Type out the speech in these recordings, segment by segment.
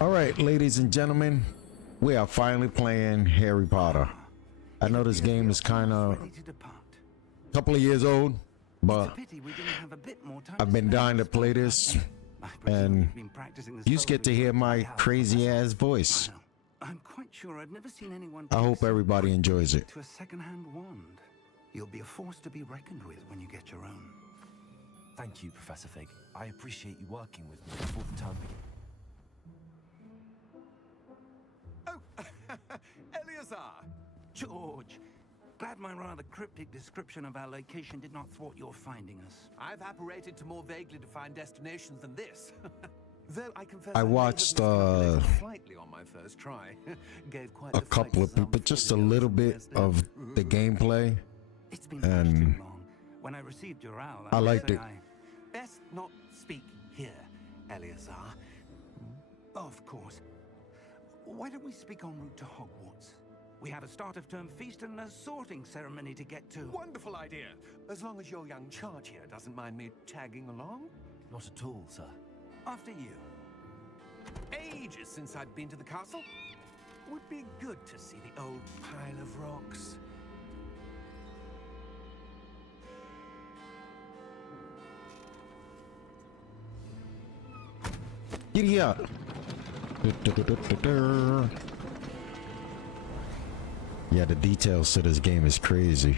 All right, ladies and gentlemen, we are finally playing Harry Potter. I know this game is kind of a couple of years old, but I've been dying to play this, and you get to hear my crazy ass voice. I'm quite sure I've never seen anyone. I hope everybody enjoys it. To a second-hand wand. You'll be a force to be reckoned with when you get your own. Thank you, Professor Fig. I appreciate you working with me before the term begins. Oh, Eleazar! George, glad my rather cryptic description of our location did not thwart your finding us. I've apparated to more vaguely defined destinations than this. Though I confess I may have watched miscalculated slightly on my first try. Gave quite a the couple of flight people, some just a videos little from bit yesterday. of the gameplay, It's been much and too long. When I received your owl, I must liked say it. Best not speak here, Eleazar. Of course. Why don't we speak en route to Hogwarts? We have a start-of-term feast and a sorting ceremony to get to. Wonderful idea. As long as your young charge here doesn't mind me tagging along. Not at all, sir. After you. Ages since I'd been to the castle. Would be good to see the old pile of rocks. giddy up. Yeah, the details to this game is crazy.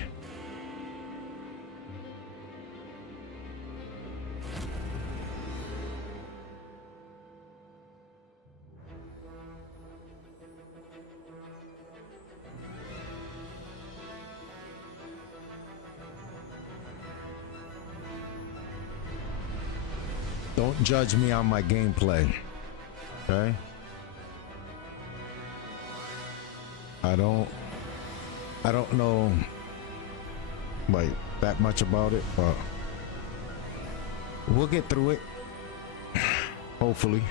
Don't judge me on my gameplay, okay? I don't know like that much about it, but we'll get through it. Hopefully.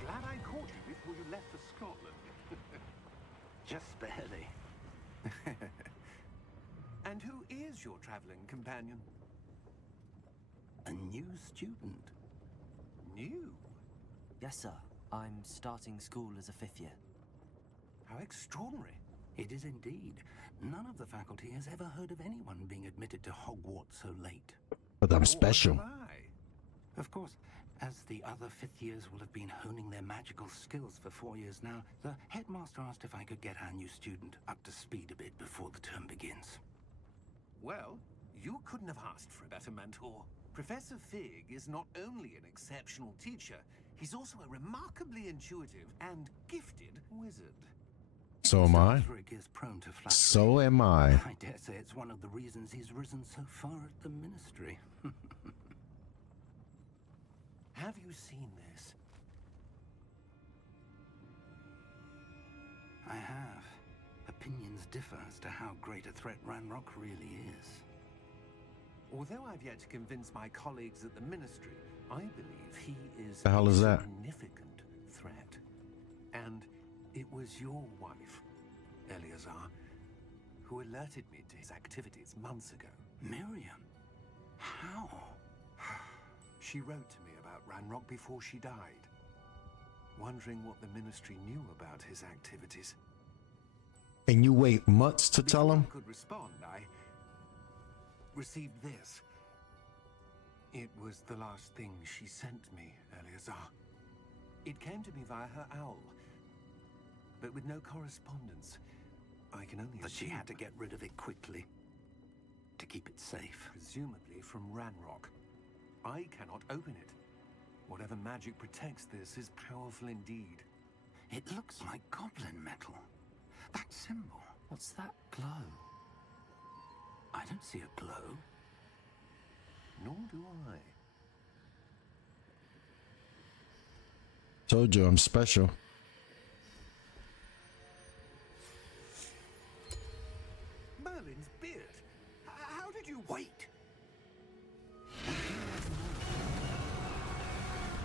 Glad I caught you before you left for Scotland. Just barely. And who is your traveling companion? A new student. New? Yes, sir. I'm starting school as a 5th year. How extraordinary. It is indeed. None of the faculty has ever heard of anyone being admitted to Hogwarts so late. But I'm Nor special. have I. Of course, as the other 5th years will have been honing their magical skills for 4 years now, the headmaster asked if I could get our new student up to speed a bit before the term begins. Well, you couldn't have asked for a better mentor. Professor Fig is not only an exceptional teacher, he's also a remarkably intuitive and gifted wizard. So am I. Rig is prone to flattery. So am I. I dare say it's one of the reasons he's risen so far at the ministry. Have you seen this? I have. Opinions differ as to how great a threat Ranrock really is. Although I've yet to convince my colleagues at the ministry, I believe he is The hell is a that? significant threat. And it was your wife, Eleazar, who alerted me to his activities months ago. Miriam? How? She wrote to me about Ranrock before she died, wondering what the ministry knew about his activities. And you wait months to tell Before him? I could respond, I received this. It was the last thing she sent me, Eleazar. It came to me via her owl, but with no correspondence. I can only But she assume, had to get rid of it quickly. To keep it safe. presumably from Ranrock. I cannot open it. Whatever magic protects this is powerful indeed. It looks like goblin metal. That symbol. What's that glow? I don't see a glow. Nor do I. Told you I'm special. Merlin's beard. How did you Wait!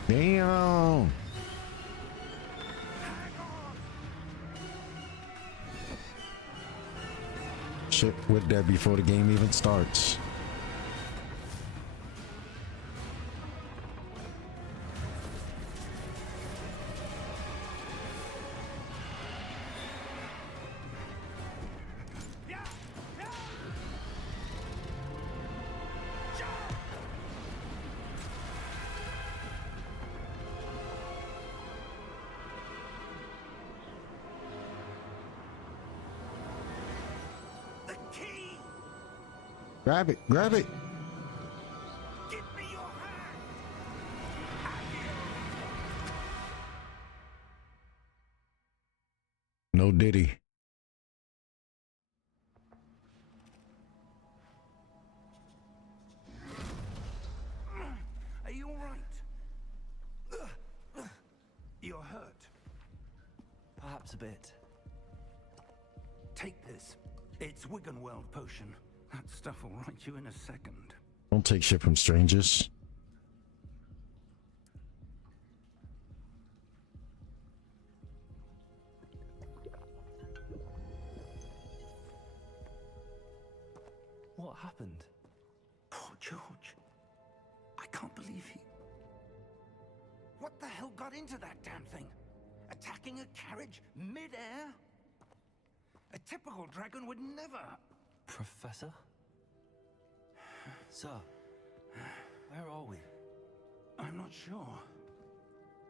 Damn. shit with that before the game even starts. The key! Grab it, grab it. Give me your hand! No Diddy. Are you all right? You're hurt. Perhaps a bit. Take this. It's Wiggenweld potion. That stuff will right you in a second. Don't take shit from strangers. What happened? Poor George. I can't believe he... What the hell got into that damn thing? Attacking a carriage mid-air? A typical dragon would never... Professor? Sir, where are we? I'm not sure.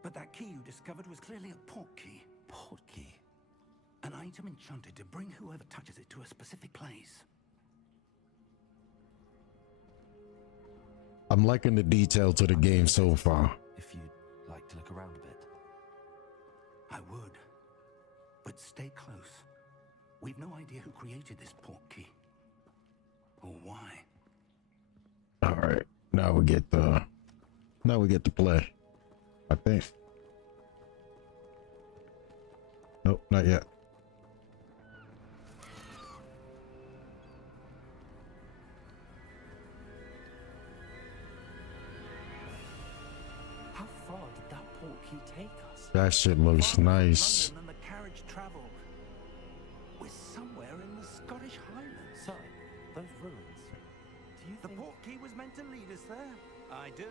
But that key you discovered was clearly a port key. Port key? An item enchanted to bring whoever touches it to a specific place. I'm liking the detail to the game so far. If you'd like to look around a bit. I would. But stay close. We've no idea who created this port key. Or why. All right, now we get to play. I think. Nope, not yet. How far did that port key take us? That shit looks nice. London and the carriage traveled. We're somewhere in the Scottish Highlands. Sir, those ruins. Do you The think... port key was meant to lead us there. I do.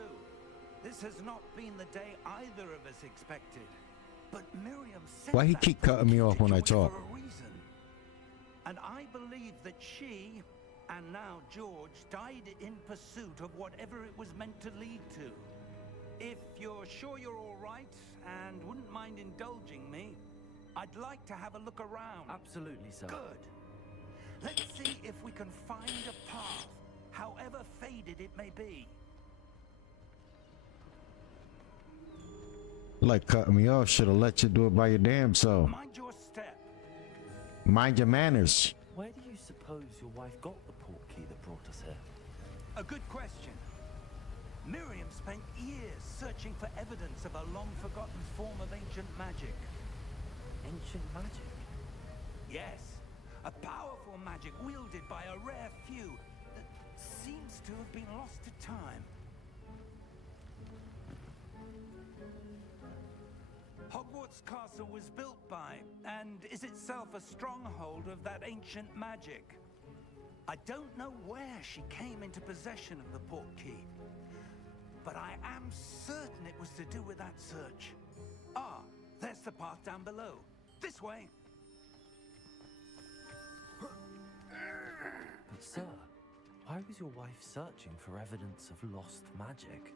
This has not been the day either of us expected. But Miriam said Why he that keep cutting me off when I George talk? for a reason. And I believe that she, and now George, died in pursuit of whatever it was meant to lead to. If you're sure you're all right and wouldn't mind indulging me, I'd like to have a look around. Absolutely, sir. Good. Let's see if we can find a path, however faded it may be. Like cutting me off, should have let you do it by your damn self. Mind your step. Mind your manners. Where do you suppose your wife got the port key that brought us here? A good question. Miriam spent years searching for evidence of a long-forgotten form of ancient magic. Ancient magic? Yes, a powerful magic wielded by a rare few that seems to have been lost to time. Hogwarts Castle was built by, and is itself a stronghold of that ancient magic. I don't know where she came into possession of the port key, but I am certain it was to do with that search. Ah, there's the path down below. This way. But sir, why was your wife searching for evidence of lost magic?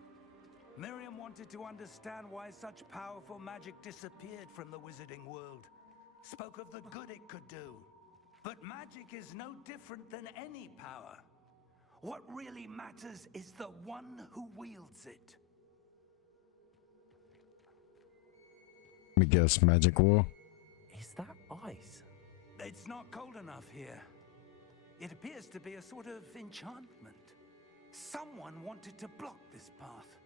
Miriam wanted to understand why such powerful magic disappeared from the wizarding world. Spoke of the good it could do. But magic is no different than any power. What really matters is the one who wields it. Let me guess, magic wall. Is that ice? It's not cold enough here. It appears to be a sort of enchantment. Someone wanted to block this path.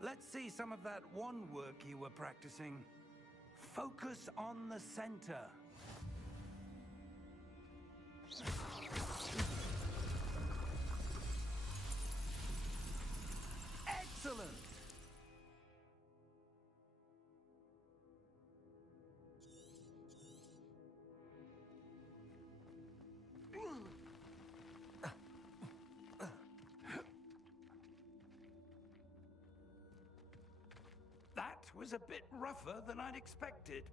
Let's see some of that wand work you were practicing. Focus on the center. Excellent! was a bit rougher than I'd expected.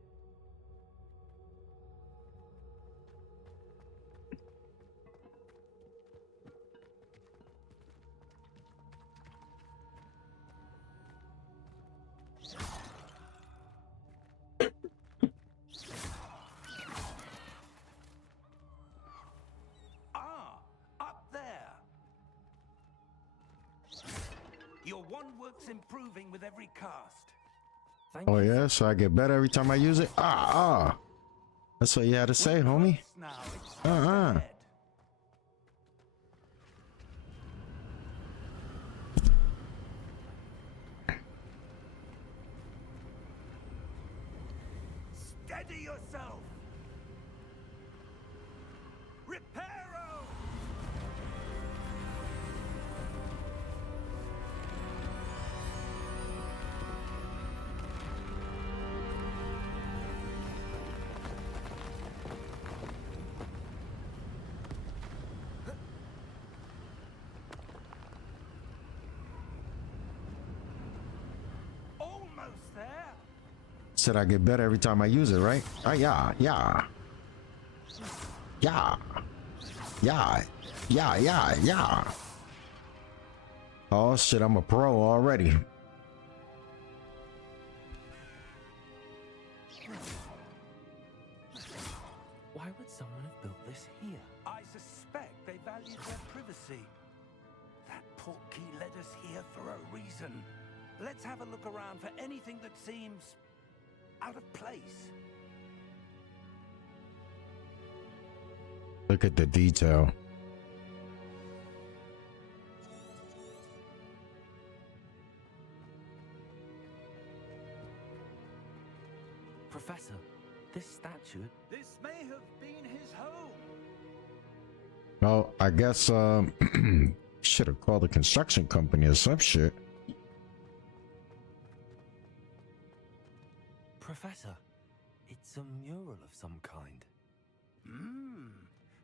Up there. Your wand works improving with every cast. Thank Oh you. yeah, so I get better every time I use it. That's what you had to say, homie. Now it's straight ahead. Steady yourself. Reparo. Almost there. Said I get better every time I use it, right? Yeah. Oh shit, I'm a pro already. Why would someone have built this here? I suspect they valued their privacy. That portkey led us here for a reason. Let's have a look around for anything that seems out of place. Look at the detail. Professor, this statue... This may have been his home. Oh, I guess should have called the construction company or some shit. Professor, it's a mural of some kind.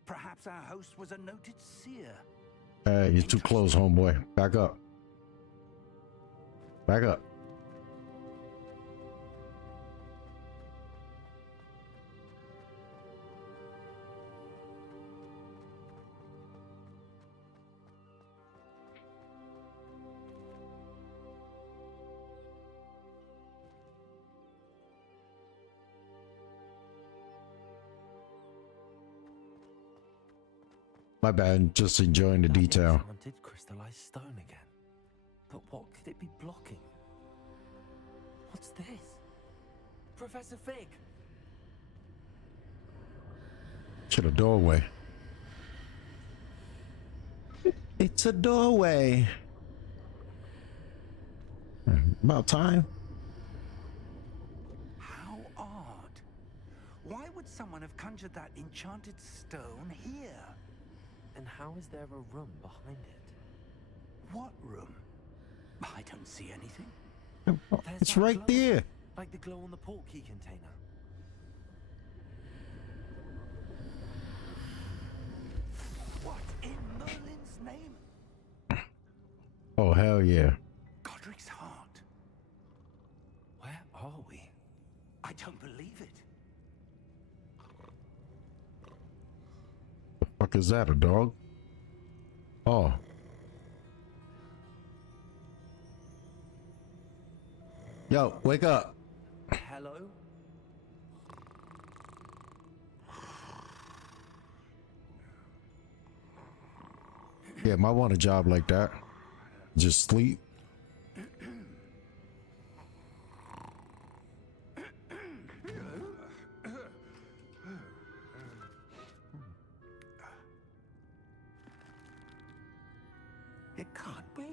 Perhaps our host was a noted seer. You're too close, homeboy. Back up. Back up. My bad, just enjoying the That detail. enchanted crystallized stone again. But what could it be blocking? What's this? Professor Fig! To the doorway. It's a doorway. About time. How odd. Why would someone have conjured that enchanted stone here? And how is there a room behind it? What room? I don't see anything. There's It's that right glow, there. like the glow on the portkey container. What in Merlin's name? Oh, hell yeah. Godric's heart. Where are we? I don't believe it. Fuck is that, a dog? Oh. Yo, wake up. Hello? Yeah, might want a job like that. Just sleep. It can't be.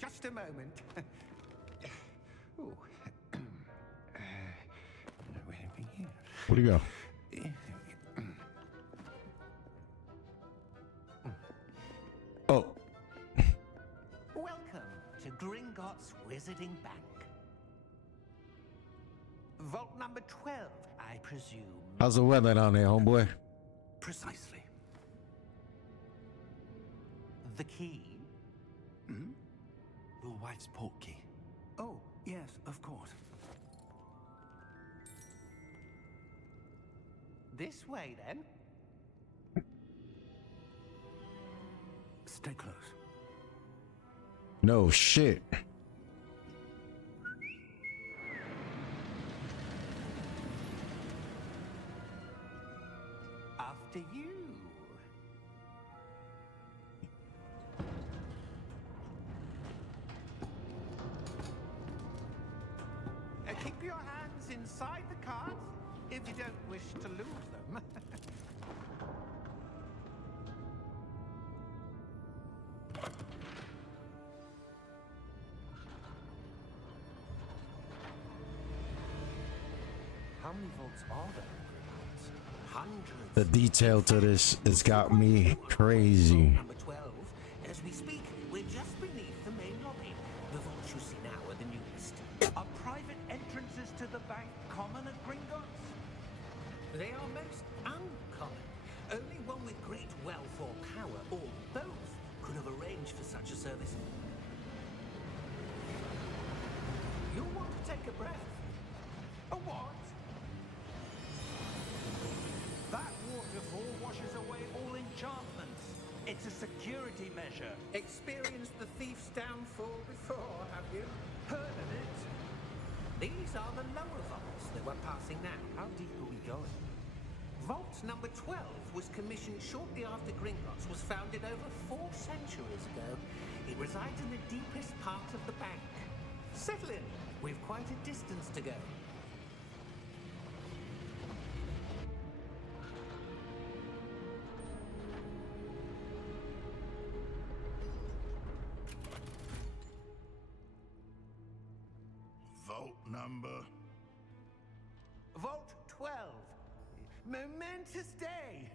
Just a moment. Ooh. Where are we here? Where'd he go? Oh, Welcome to Gringotts Wizarding Bank. Vault number 12, I presume. how's the weather down there, homeboy? Precisely. The key? Your wife's portkey. Oh, yes, of course. This way, then. Stay close. No shit. After you. Keep your hands inside the cart if you don't wish to lose them. How many vaults are there in Gringotts? Hundreds. The detail to this has got me crazy. Number 12. As we speak, we're just beneath the main lobby. The vaults you see now are the newest. Are private entrances to the bank common at Gringotts? They are most uncommon. Only one with great wealth or power, or both, could have arranged for such a service. You'll want to take a breath. A what? That waterfall washes away all enchantments. It's a security measure. Experienced the thief's downfall before, have you? Heard of it? These are the lower vaults that we're passing now. How deep are we going? Vault number 12 was commissioned shortly after Gringotts was founded over 4 centuries ago. It resides in the deepest part of the bank. Settle in. We've quite a distance to go. Vault number. Vault 12. Momentous day.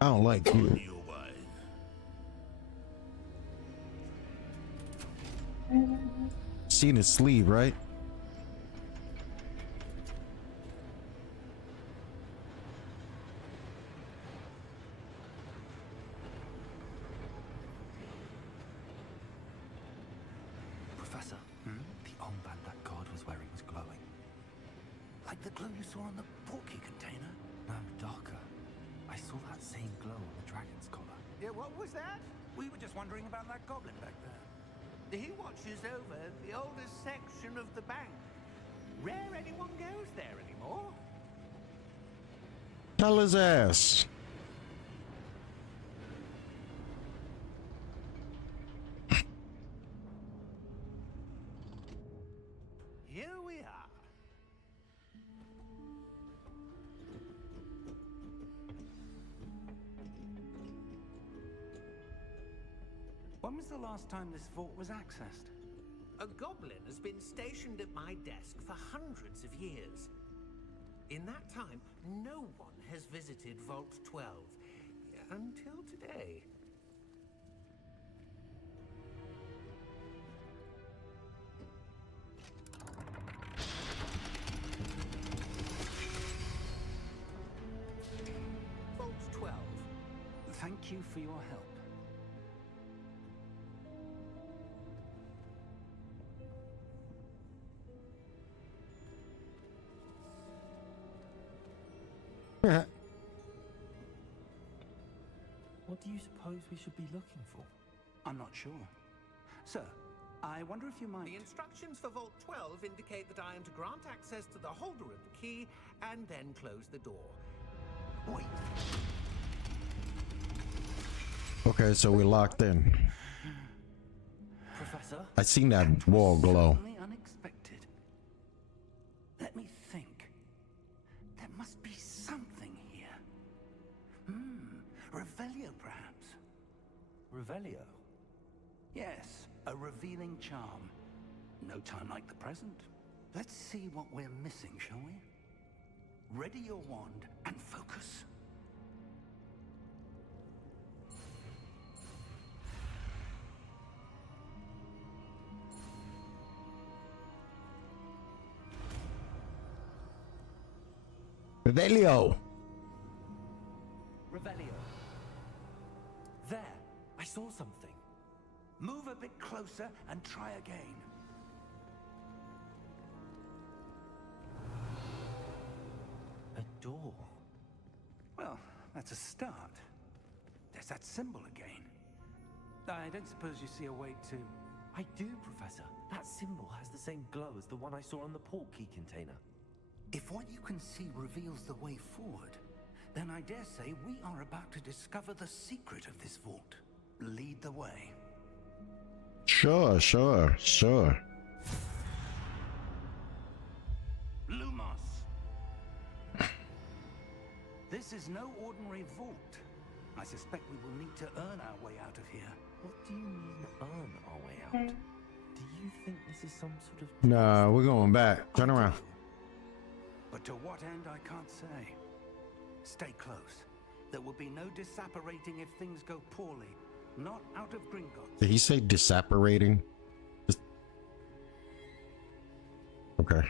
I don't like you. Your way. Seen his sleeve, right? Professor, the armband that guard was wearing was glowing. Like the glow you saw on the portkey container? No, darker. I saw that same glow on the dragon's collar. Yeah, what was that? We were just wondering about that goblin back there. He watches over the oldest section of the bank. Rare anyone goes there anymore. Tell his ass. Here we are. When was the last time this vault was accessed? A goblin has been stationed at my desk for hundreds of years. In that time, no one has visited Vault 12 until today. Vault 12. Thank you for your help. What do you suppose we should be looking for? I'm not sure. Sir, I wonder if you might... The instructions for Vault 12 indicate that I am to grant access to the holder of the key and then close the door. Wait. Okay, so we're locked in. Professor? I seen that wall glow. Certainly unexpected. Let me think. There must be something here. Revelio, perhaps. Revelio? Yes, a revealing charm. No time like the present. Let's see what we're missing, shall we? Ready your wand and focus. Revelio. Revelio. There! I saw something. Move a bit closer and try again. A door. Well, that's a start. There's that symbol again. I don't suppose you see a way to... I do, Professor. That symbol has the same glow as the one I saw on the port key container. If what you can see reveals the way forward, then I dare say we are about to discover the secret of this vault. Lead the way. Sure, sure, sure. Lumos! This is no ordinary vault. I suspect we will need to earn our way out of here. What do you mean, earn our way out? Do you think this is some sort of... Nah, we're going back. Turn I around. do. But to what end, I can't say. Stay close. There will be no disapparating if things go poorly. Not out of Gringotts. Did he say disapparating? Okay.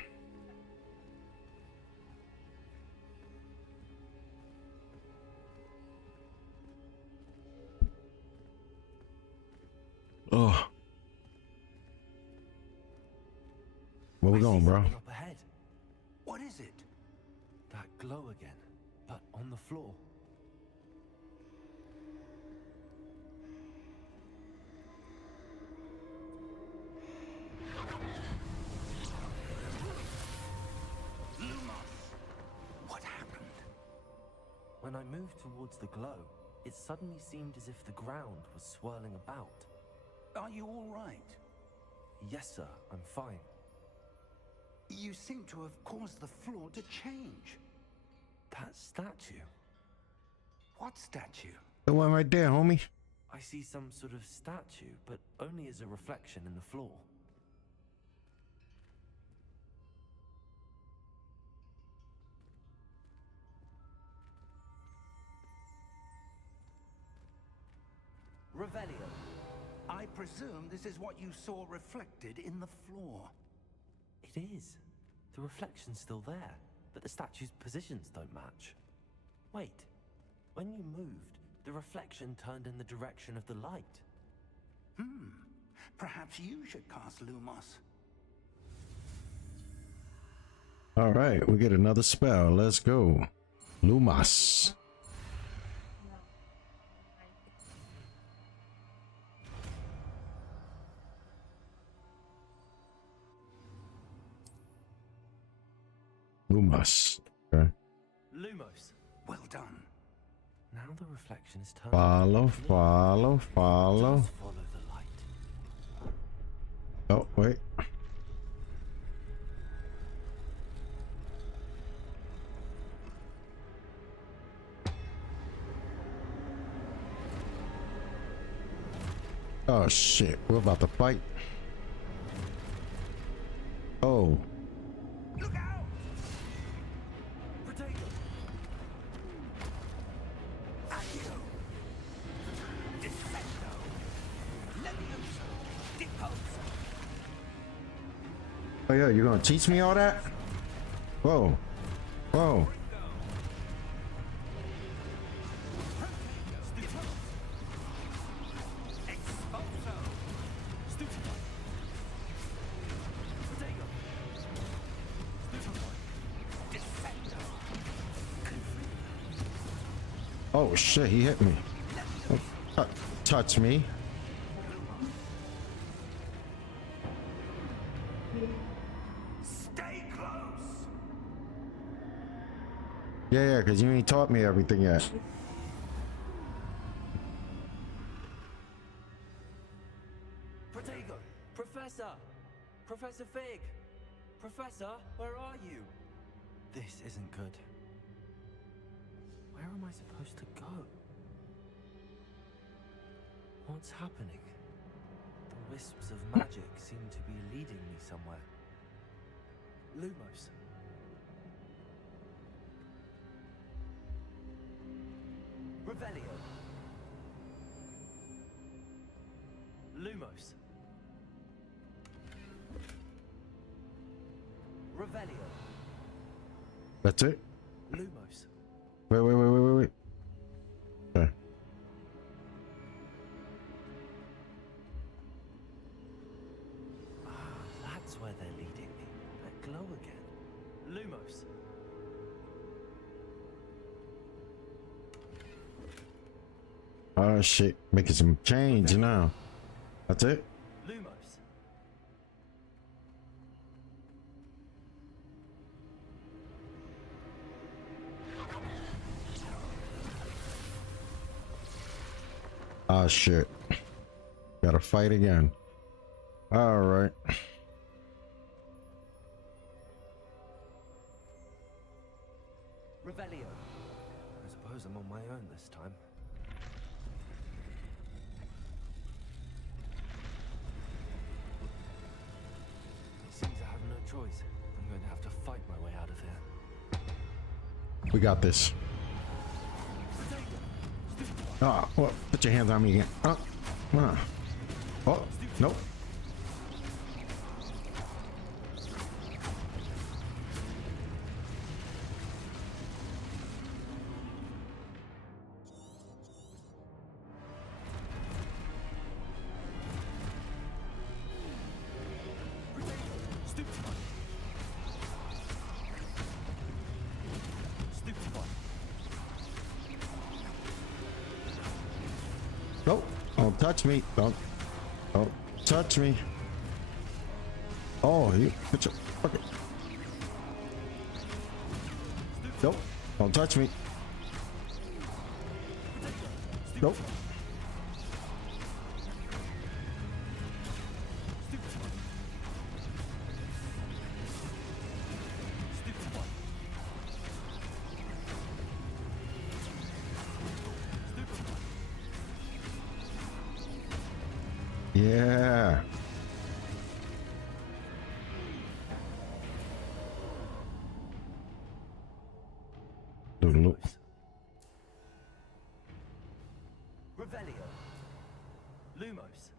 Oh. Where we going, bro? Up ahead. What is it? That glow again, but on the floor. What happened? When I moved towards the glow, it suddenly seemed as if the ground was swirling about. Are you all right? Yes, sir, I'm fine. You seem to have caused the floor to change. That statue. What statue? The one right there, homie. I see some sort of statue, but only as a reflection in the floor. Revelio. I presume this is what you saw reflected in the floor. It is. The reflection's still there, but the statue's positions don't match. Wait. When you moved, the reflection turned in the direction of the light. Perhaps you should cast Lumos. All right, we get another spell. Let's go. Lumos. Lumos. Okay. Lumos. Well done. Now the reflection is turned. Follow, follow, follow. Just follow the light. Oh, wait. Oh shit, we're about to fight. Oh. Look out! Protego. Accio! Defendo! Levioso! Deposo! Oh yeah, you gonna teach me all that? Whoa. Whoa. Expulso! Stupefy. Protego. Stupefy. Defendo! Oh shit, he hit me. Touch me. Stay close! Yeah, because you ain't taught me everything yet. Protego. Professor. Professor Fig. Professor, where are you? This isn't good. Where am I supposed to go? What's happening? The wisps of magic seem to be leading me somewhere. Lumos. Revelio. Lumos. Revelio. That's it? Lumos. Wait. Okay. Oh shit, making some change now. That's it. Lumos. Oh shit. Gotta fight again. All right. Revelio. I suppose I'm on my own this time. It seems I have no choice. I'm going to have to fight my way out of here. We got this. Oh, well, put your hands on me again. Oh, nope. Nope. Don't touch me. Don't touch me. Oh, you put your okay. Nope. Don't touch me. Nope. Yeah. Look. Revelio. Lumos.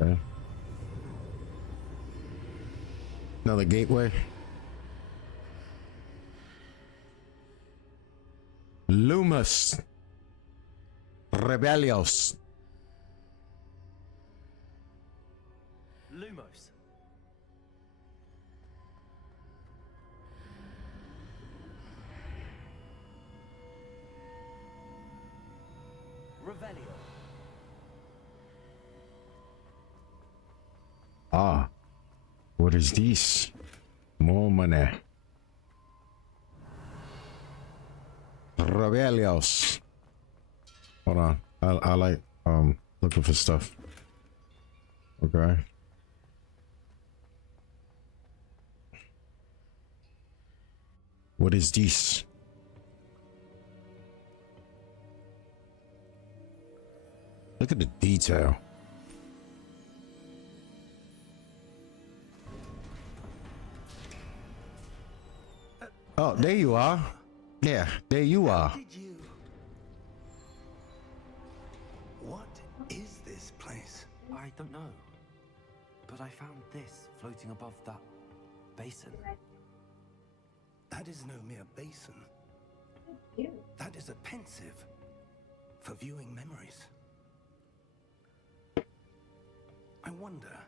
Okay. Another gateway. Lumus. Rebellios. Lumos. Revelio. Ah. What is this? More money. Rebellios. Hold on. I like looking for stuff. Okay. What is this? Look at the detail. Oh, there you are. Yeah, there you are. Did you? What is this place? I don't know. But I found this floating above that basin. That is no mere basin. That is a pensive for viewing memories. I wonder.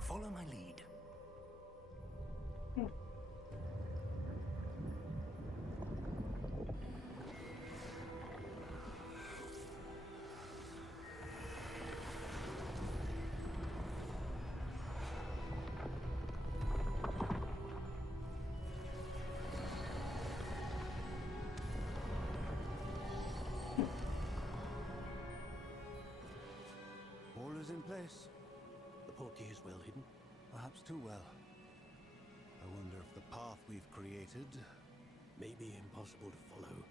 Follow my lead. All is in place. The portkey is well hidden. Perhaps too well. I wonder if the path we've created... May be impossible to follow.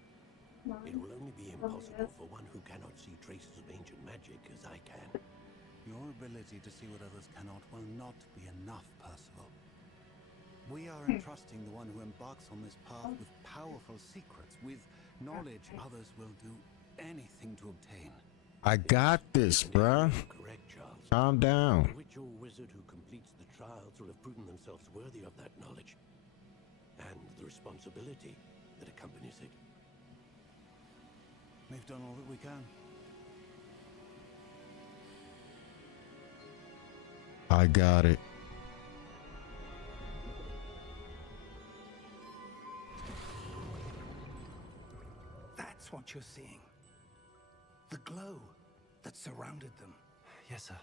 It will only be impossible for one who cannot see traces of ancient magic as I can. Your ability to see what others cannot will not be enough, Percival. We are entrusting the one who embarks on this path with powerful secrets, with knowledge others will do anything to obtain. I got this, bruh. Correct, Charles. Calm down. The witch or wizard who completes the trials will have proven themselves worthy of that knowledge and the responsibility that accompanies it. We've done all that we can. I got it. That's what you're seeing. The glow that surrounded them. Yes, sir.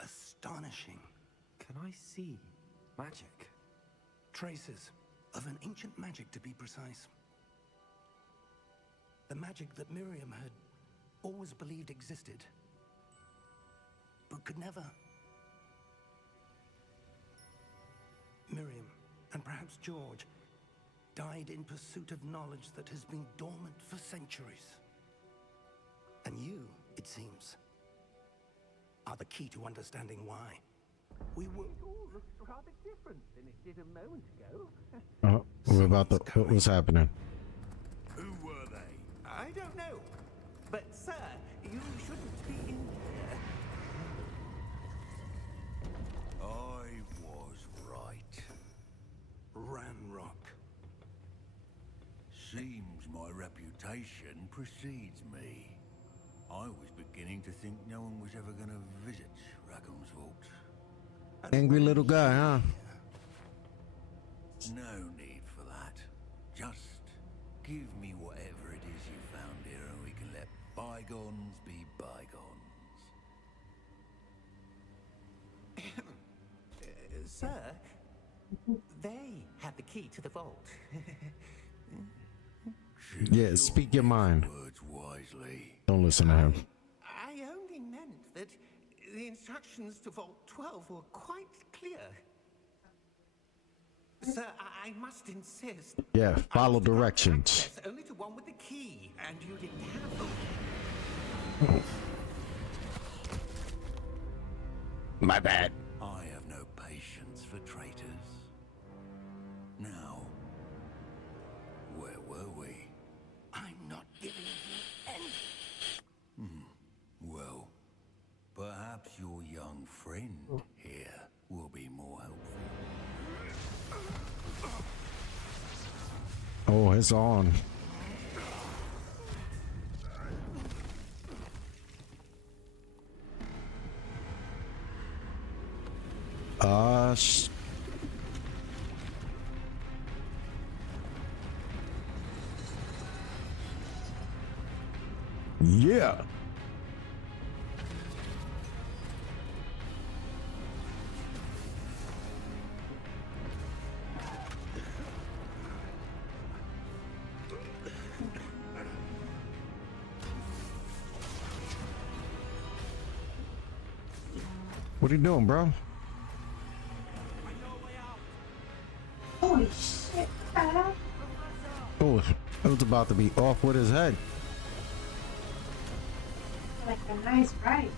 Astonishing. Can I see magic? Traces of an ancient magic, to be precise. The magic that Miriam had always believed existed, but could never. Miriam, and perhaps George, died in pursuit of knowledge that has been dormant for centuries. And you, it seems, are the key to understanding why. We were... It all looks rather different than it did a moment ago. We're about to. What's happening? Who were they? I don't know. But, sir, you shouldn't be in here. I was right. Ranrock. Seems my reputation precedes me. I was beginning to think no one was ever going to visit Rackham's vault. Angry little guy, huh? No need for that. Just give me whatever it is you found here and we can let bygones be bygones. Sir, they had the key to the vault. Choose Yeah, speak your mind. words wisely. Don't listen to him. I only meant that the instructions to Vault 12 were quite clear. Sir, I must insist. Yeah, follow I was granted directions. access only to one with the key, and you didn't have them. My bad. I have no patience for traitors. Now, where were we? I'm not giving you any. Well, perhaps your young friend here will be more helpful. Oh, it's on. Yeah. What are you doing, bro? Holy shit, Kyle. Oh, it was about to be off with his head. Like a nice ride.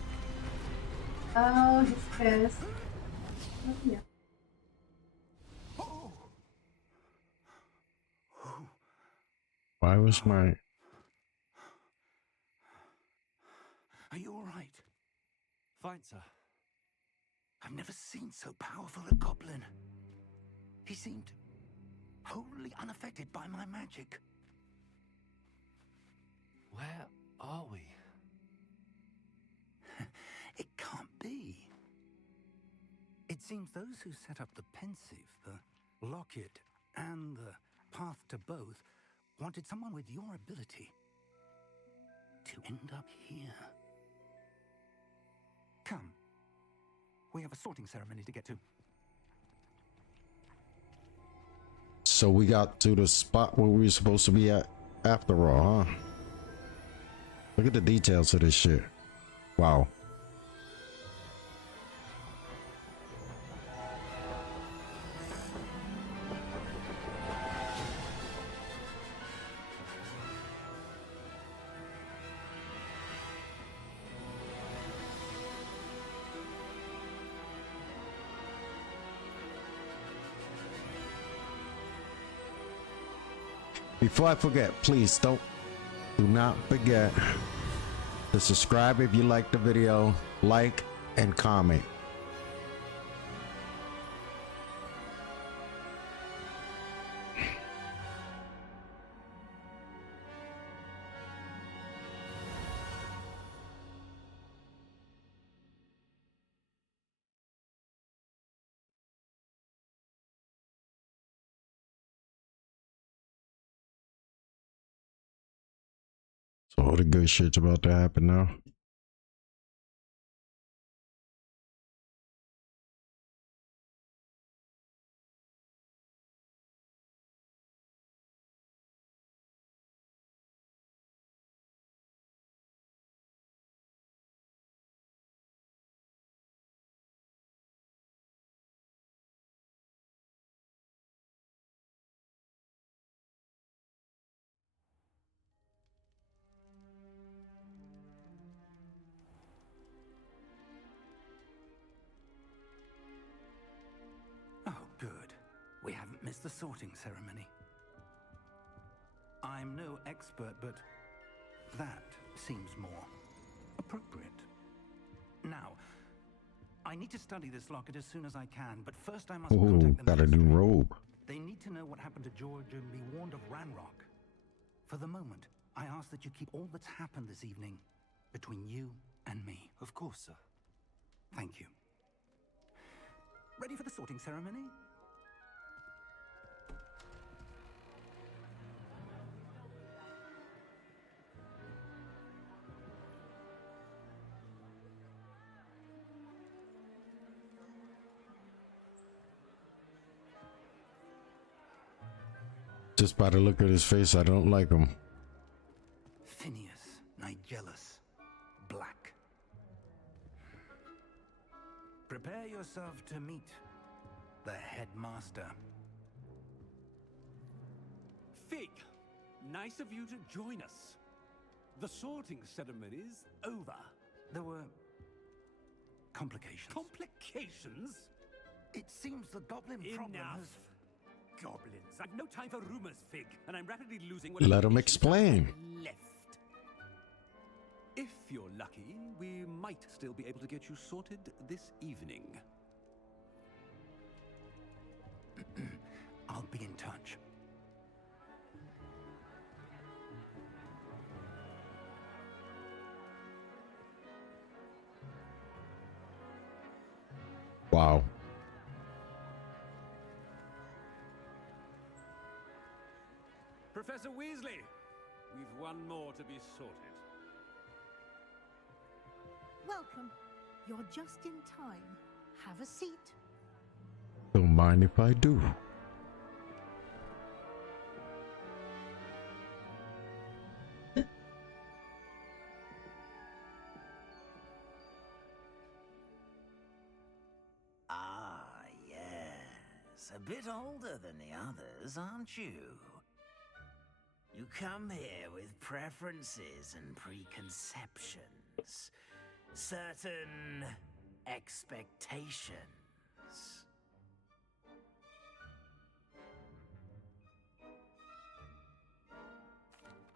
Oh, he's pissed. Oh, yeah. Why was my... Are you all right? Fine, sir. I've never seen so powerful a goblin. He seemed wholly unaffected by my magic. Where are we? It can't be. It seems those who set up the pensive, the locket, and the path to both wanted someone with your ability to end up here. Come. We have a sorting ceremony to get to. So we got to the spot where we were supposed to be at after all, huh? Look at the details of this shit. Wow. Before I forget, please do not forget to subscribe if you like the video, like and comment. So all the good shit's about to happen now. Oh, good. We haven't missed the sorting ceremony. I'm no expert, but that seems more appropriate. Now, I need to study this locket as soon as I can, but first I must Ooh, contact the got a new ministry. robe. They need to know what happened to George and be warned of Ranrock. For the moment, I ask that you keep all that's happened this evening between you and me. Of course, sir. Thank you. Ready for the sorting ceremony? Just by the look at his face, I don't like him. Phineas, Nigellus, Black. Prepare yourself to meet the headmaster. Fig, nice of you to join us. The sorting ceremony's over. There were complications. Complications? It seems the goblin problem Enough. has... Goblins. I've no time for rumors, Fig, and I'm rapidly losing what Let him patience explain. I have left. If you're lucky, we might still be able to get you sorted this evening. I'll be in touch. Wow. Professor Weasley, we've one more to be sorted. Welcome. You're just in time. Have a seat. Don't mind if I do. Ah, yes. A bit older than the others, aren't you? You come here with preferences and preconceptions. Certain expectations.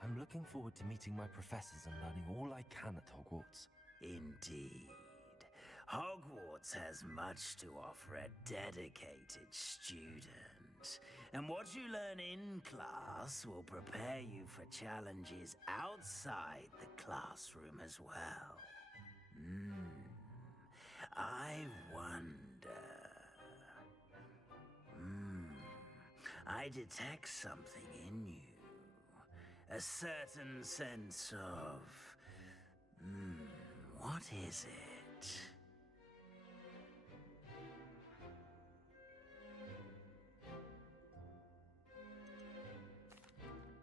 I'm looking forward to meeting my professors and learning all I can at Hogwarts. Indeed. Hogwarts has much to offer a dedicated student. And what you learn in class will prepare you for challenges outside the classroom as well. I wonder... I detect something in you. A certain sense of... what is it?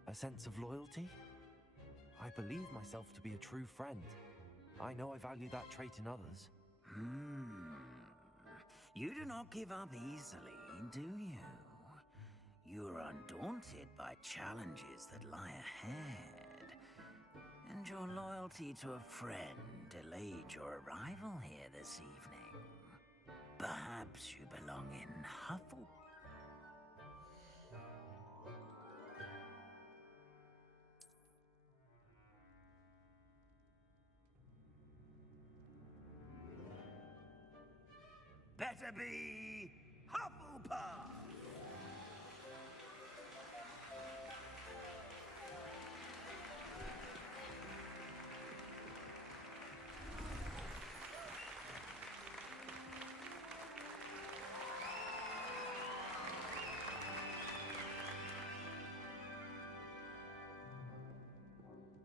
A sense of loyalty? I believe myself to be a true friend. I know I value that trait in others. You do not give up easily, do you? You are undaunted by challenges that lie ahead. And your loyalty to a friend delayed your arrival here this evening. Perhaps you belong in Huffle. better be Hufflepuff!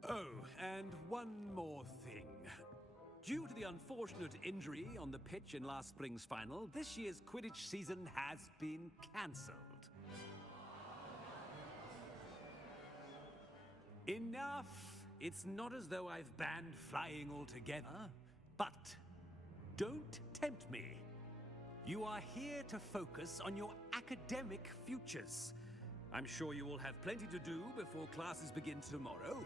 Oh, and one more thing. Due to the unfortunate injury on the pitch in last spring's final, this year's Quidditch season has been cancelled. Enough! It's not as though I've banned flying altogether, but don't tempt me. You are here to focus on your academic futures. I'm sure you will have plenty to do before classes begin tomorrow.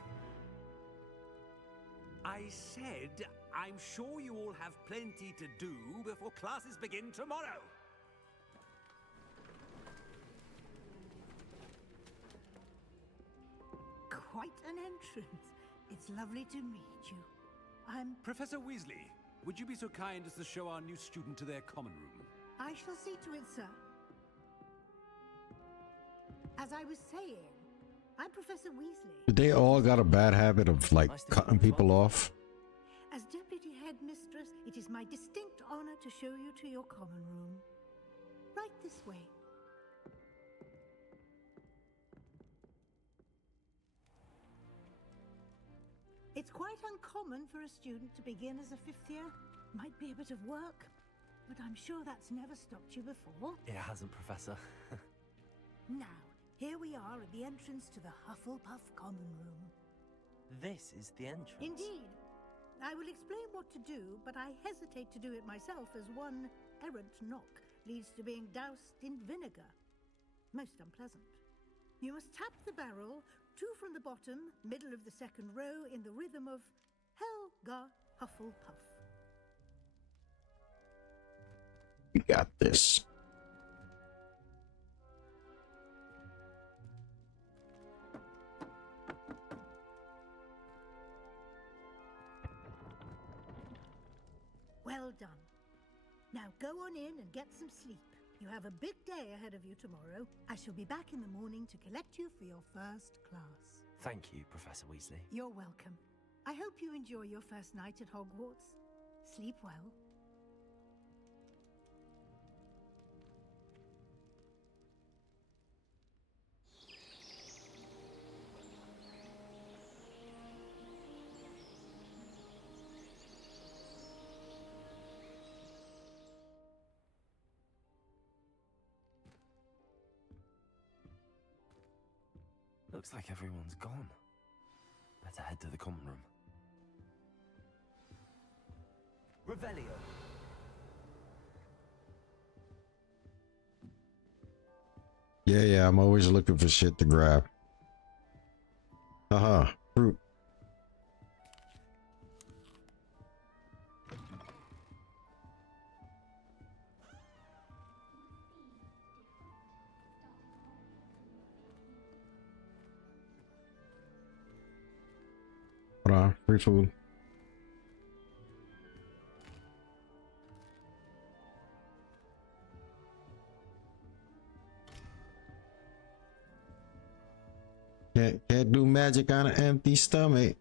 I said, I'm sure you all have plenty to do before classes begin tomorrow. Quite an entrance. It's lovely to meet you. I'm... Professor Weasley, would you be so kind as to show our new student to their common room? I shall see to it, sir. As I was saying, I'm Professor Weasley. They all got a bad habit of like cutting people off. As Deputy Headmistress, it is my distinct honor to show you to your common room. Right this way. It's quite uncommon for a student to begin as a fifth year. Might be a bit of work, but I'm sure that's never stopped you before. It hasn't, Professor. Now, here we are at the entrance to the Hufflepuff common room. This is the entrance. Indeed. I will explain what to do, but I hesitate to do it myself as one errant knock leads to being doused in vinegar. Most unpleasant. You must tap the barrel, 2 from the bottom, middle of the second row, in the rhythm of Helga Hufflepuff. We got this. Well done. Now go on in and get some sleep. You have a big day ahead of you tomorrow. I shall be back in the morning to collect you for your first class. Thank you, Professor Weasley. You're welcome. I hope you enjoy your first night at Hogwarts. Sleep well. Looks like everyone's gone. Better head to the common room. Revelio. Yeah, I'm always looking for shit to grab. Haha, fruit. Hold on, free food. Can't do magic on an empty stomach.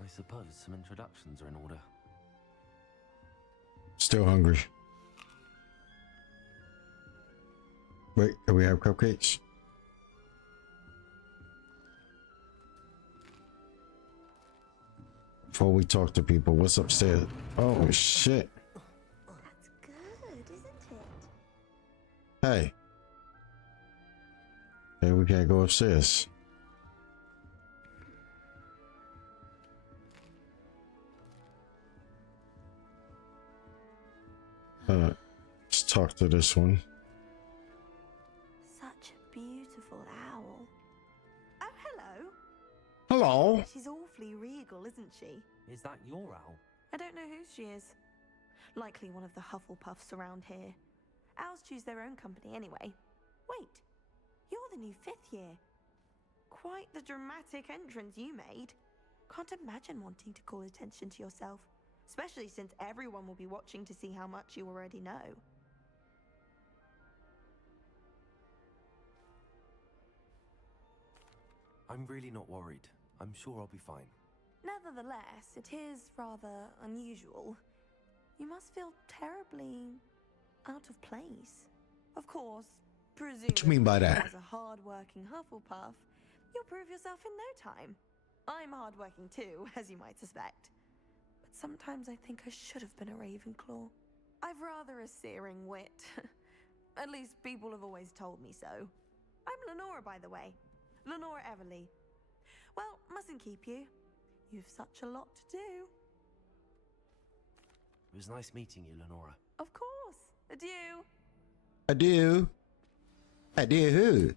I suppose some introductions are in order. Still hungry. Wait, do we have cupcakes? Before we talk to people, what's upstairs? Oh shit. That's good, isn't it? Hey. Hey, we can't go upstairs. Let's talk to this one. Such a beautiful owl. Oh, hello. Hello. She's awfully isn't she? Is that your owl? I don't know who she is. Likely one of the Hufflepuffs around here. Owls choose their own company anyway. Wait, you're the new 5th year. Quite the dramatic entrance you made. Can't imagine wanting to call attention to yourself, especially since everyone will be watching to see how much you already know. I'm really not worried. I'm sure I'll be fine. Nevertheless, it is rather unusual. You must feel terribly out of place. Of course, presumably What you mean by that? as a hard-working Hufflepuff, you'll prove yourself in no time. I'm hard-working too, as you might suspect. But sometimes I think I should have been a Ravenclaw. I've rather a searing wit. At least people have always told me so. I'm Lenora, by the way. Lenora Everly. Well, mustn't keep you. You've such a lot to do. It was nice meeting you, Lenora. Of course. Adieu. Adieu. Adieu.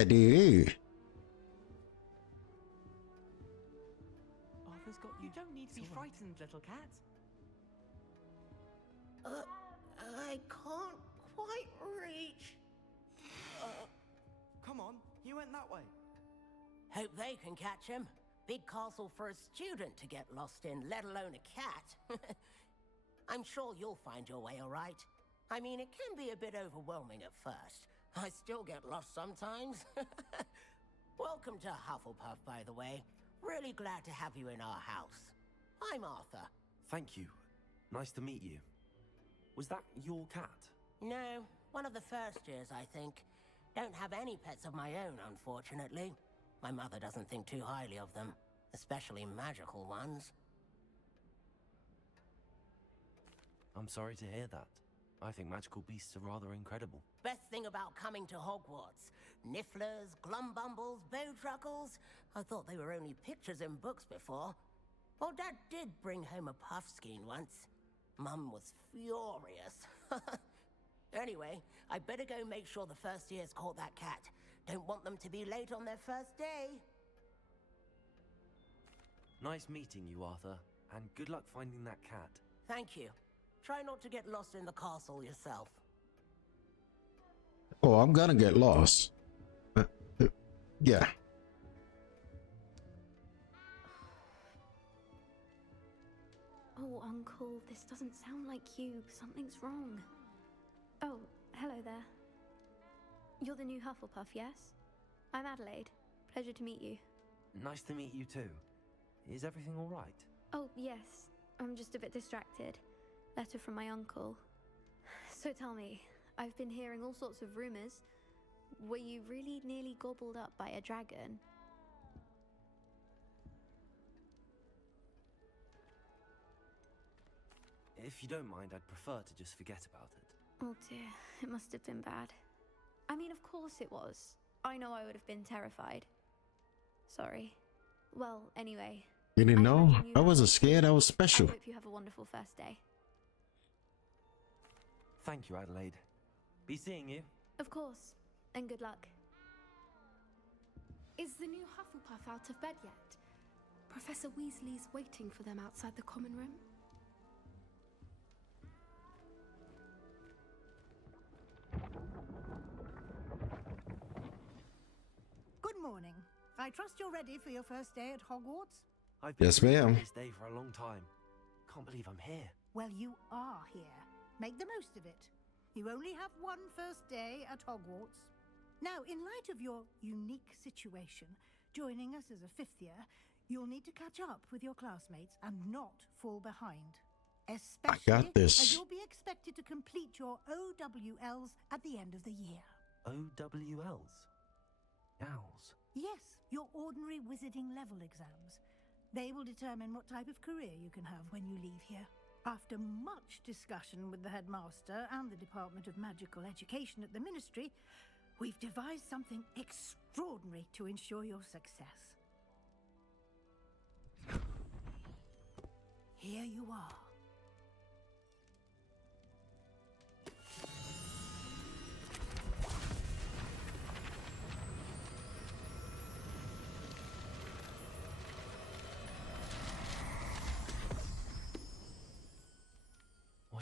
Adieu. Arthur's got You don't need to be frightened, little cat. I can't quite reach. Come on, you went that way. Hope they can catch him. Big castle for a student to get lost in, let alone a cat. I'm sure you'll find your way all right. I mean, it can be a bit overwhelming at first. I still get lost sometimes. Welcome to Hufflepuff, by the way. Really glad to have you in our house. I'm Arthur. Thank you. Nice to meet you. Was that your cat? No, one of the first years, I think. Don't have any pets of my own, unfortunately. My mother doesn't think too highly of them, especially magical ones. I'm sorry to hear that. I think magical beasts are rather incredible. Best thing about coming to Hogwarts. Nifflers, Glumbumbles, Bowtruckles. I thought they were only pictures in books before. Well, Dad did bring home a Puffskein once. Mum was furious. Anyway, I better go make sure the first years caught that cat. Don't want them to be late on their first day. Nice meeting you, Arthur. And good luck finding that cat. Thank you. Try not to get lost in the castle yourself. Oh, I'm gonna get lost. Yeah. Oh, Uncle, this doesn't sound like you. Something's wrong. Oh, hello there. You're the new Hufflepuff, yes? I'm Adelaide. Pleasure to meet you. Nice to meet you too. Is everything all right? Oh, yes. I'm just a bit distracted. Letter from my uncle. So tell me, I've been hearing all sorts of rumors. Were you really nearly gobbled up by a dragon? If you don't mind, I'd prefer to just forget about it. Oh dear, it must have been bad. I mean, of course it was. I know I would have been terrified. Sorry. Well, anyway. You didn't know? I wasn't scared. I was special. I hope you have a wonderful first day. Thank you, Adelaide. Be seeing you. Of course. And good luck. Is the new Hufflepuff out of bed yet? Professor Weasley's waiting for them outside the common room. Good morning. I trust you're ready for your first day at Hogwarts? I've been Yes, waiting ma'am. for this day for a long time. Can't believe I'm here. Well, you are here. Make the most of it. You only have one first day at Hogwarts. Now, in light of your unique situation, joining us as a 5th year, you'll need to catch up with your classmates and not fall behind. Especially this. as you'll be expected to complete your OWLs at the end of the year. OWLs? Owls? Yes, your ordinary wizarding level exams. They will determine what type of career you can have when you leave here. After much discussion with the headmaster and the Department of Magical Education at the Ministry, we've devised something extraordinary to ensure your success. Here you are.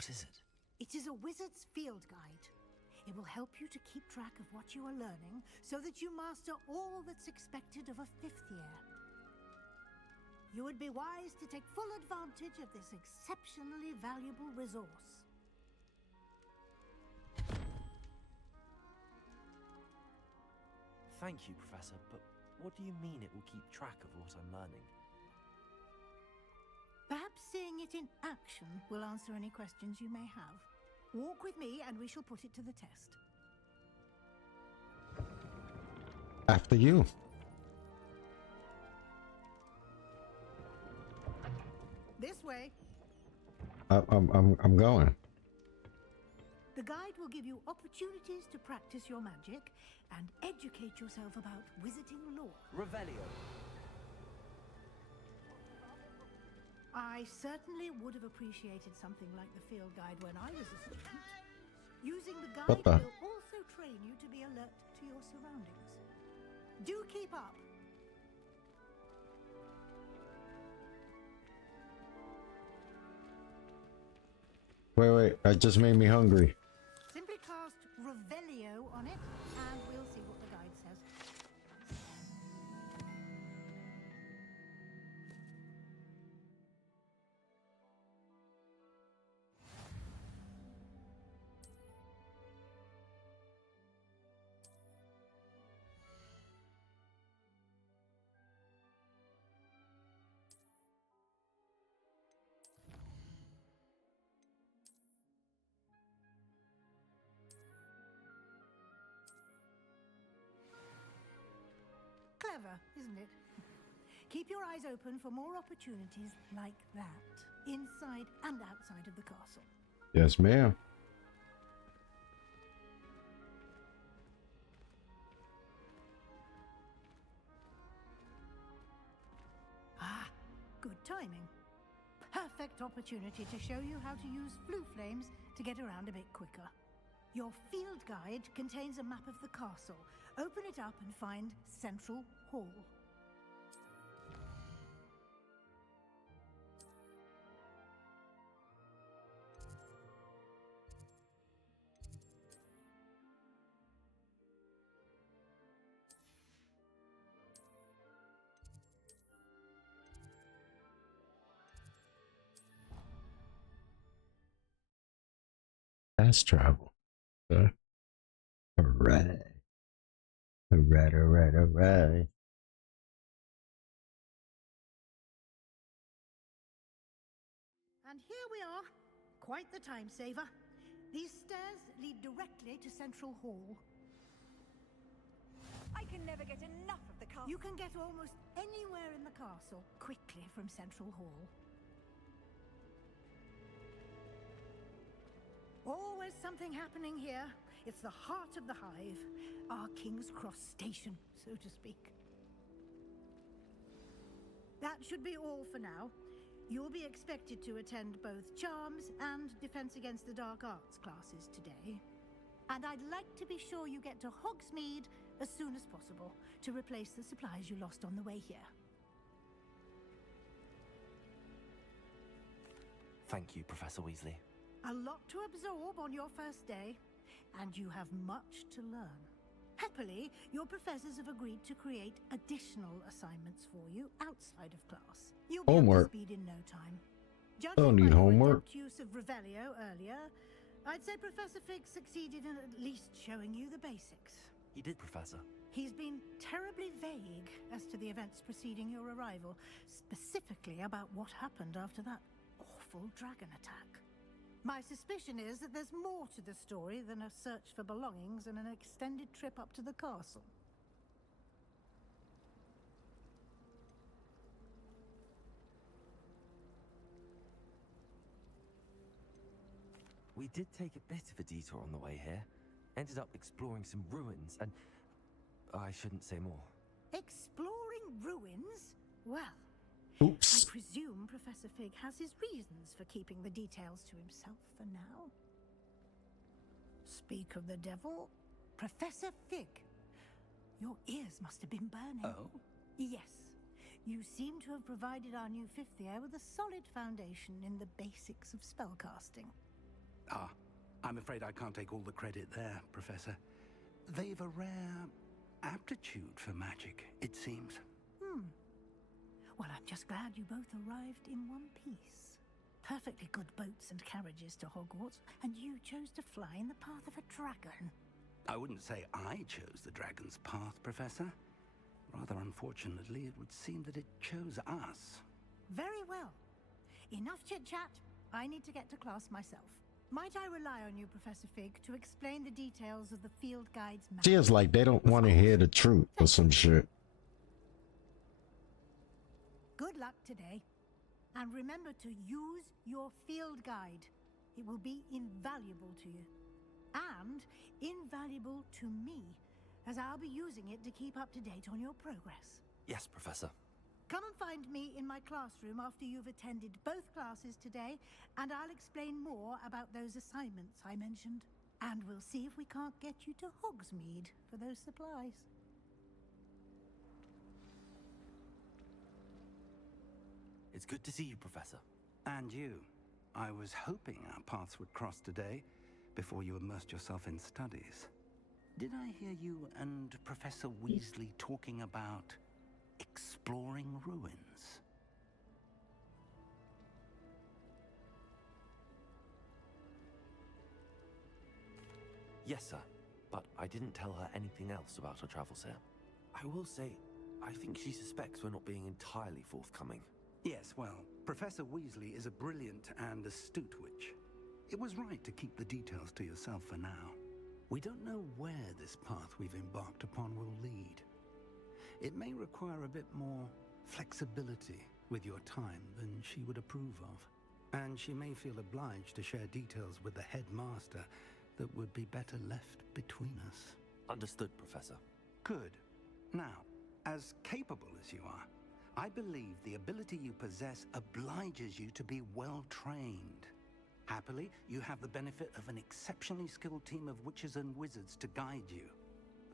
What is it? It is a wizard's field guide. It will help you to keep track of what you are learning so that you master all that's expected of a 5th year. You would be wise to take full advantage of this exceptionally valuable resource. Thank you, Professor, but what do you mean it will keep track of what I'm learning? Perhaps seeing it in action will answer any questions you may have. Walk with me and we shall put it to the test. After you. This way. I'm going. The guide will give you opportunities to practice your magic and educate yourself about wizarding lore. Revelio. I certainly would have appreciated something like the field guide when I was a student. Using the guide What the? will also train you to be alert to your surroundings. Do keep up. Wait, that just made me hungry. Simply cast Revelio on it, and we'll see what the guide says. Clever, isn't it? Keep your eyes open for more opportunities like that, inside and outside of the castle. Yes, ma'am. Ah, good timing. Perfect opportunity to show you how to use flue flames to get around a bit quicker. Your field guide contains a map of the castle. Open it up and find Central Hall. Fast travel. Alright. Alright. And here we are. Quite the time saver. These stairs lead directly to Central Hall. I can never get enough of the castle. You can get almost anywhere in the castle quickly from Central Hall. Always something happening here. It's the heart of the hive, our King's Cross station, so to speak. That should be all for now. You'll be expected to attend both Charms and Defense Against the Dark Arts classes today. And I'd like to be sure you get to Hogsmeade as soon as possible to replace the supplies you lost on the way here. Thank you, Professor Weasley. A lot to absorb on your first day, and you have much to learn. Happily, your professors have agreed to create additional assignments for you outside of class. You'll be Homework. up to speed in no time. Don't Judging need by your homework. adept use of Revelio earlier, I'd say Professor Fig succeeded in at least showing you the basics. He did, Professor. He's been terribly vague as to the events preceding your arrival, specifically about what happened after that awful dragon attack. My suspicion is that there's more to the story than a search for belongings and an extended trip up to the castle. We did take a bit of a detour on the way here. Ended up exploring some ruins and... I shouldn't say more. Exploring ruins? Well, Oops. I presume Professor Fig has his reasons for keeping the details to himself for now. Speak of the devil, Professor Fig. Your ears must have been burning. Oh? Yes. You seem to have provided our new 5th year with a solid foundation in the basics of spellcasting. Ah, I'm afraid I can't take all the credit there, Professor. They've a rare aptitude for magic, it seems. Well, I'm just glad you both arrived in one piece. Perfectly good boats and carriages to Hogwarts, and you chose to fly in the path of a dragon. I wouldn't say I chose the dragon's path, Professor. Rather unfortunately, it would seem that it chose us. Very well. Enough chit-chat. I need to get to class myself. Might I rely on you, Professor Fig, to explain the details of the field guide's map? Seems like they don't want to hear the truth or some shit. Good luck today. And remember to use your field guide. It will be invaluable to you. And invaluable to me, as I'll be using it to keep up to date on your progress. Yes, Professor. Come and find me in my classroom after you've attended both classes today, and I'll explain more about those assignments I mentioned. And we'll see if we can't get you to Hogsmeade for those supplies. It's good to see you, Professor. And you. I was hoping our paths would cross today, before you immersed yourself in studies. Did I hear you and Professor Weasley talking about exploring ruins? Yes, sir. But I didn't tell her anything else about our travels here. I will say, I think she suspects we're not being entirely forthcoming. Yes, well, Professor Weasley is a brilliant and astute witch. It was right to keep the details to yourself for now. We don't know where this path we've embarked upon will lead. It may require a bit more flexibility with your time than she would approve of. And she may feel obliged to share details with the headmaster that would be better left between us. Understood, Professor. Good. Now, as capable as you are, I believe the ability you possess obliges you to be well trained. Happily, you have the benefit of an exceptionally skilled team of witches and wizards to guide you.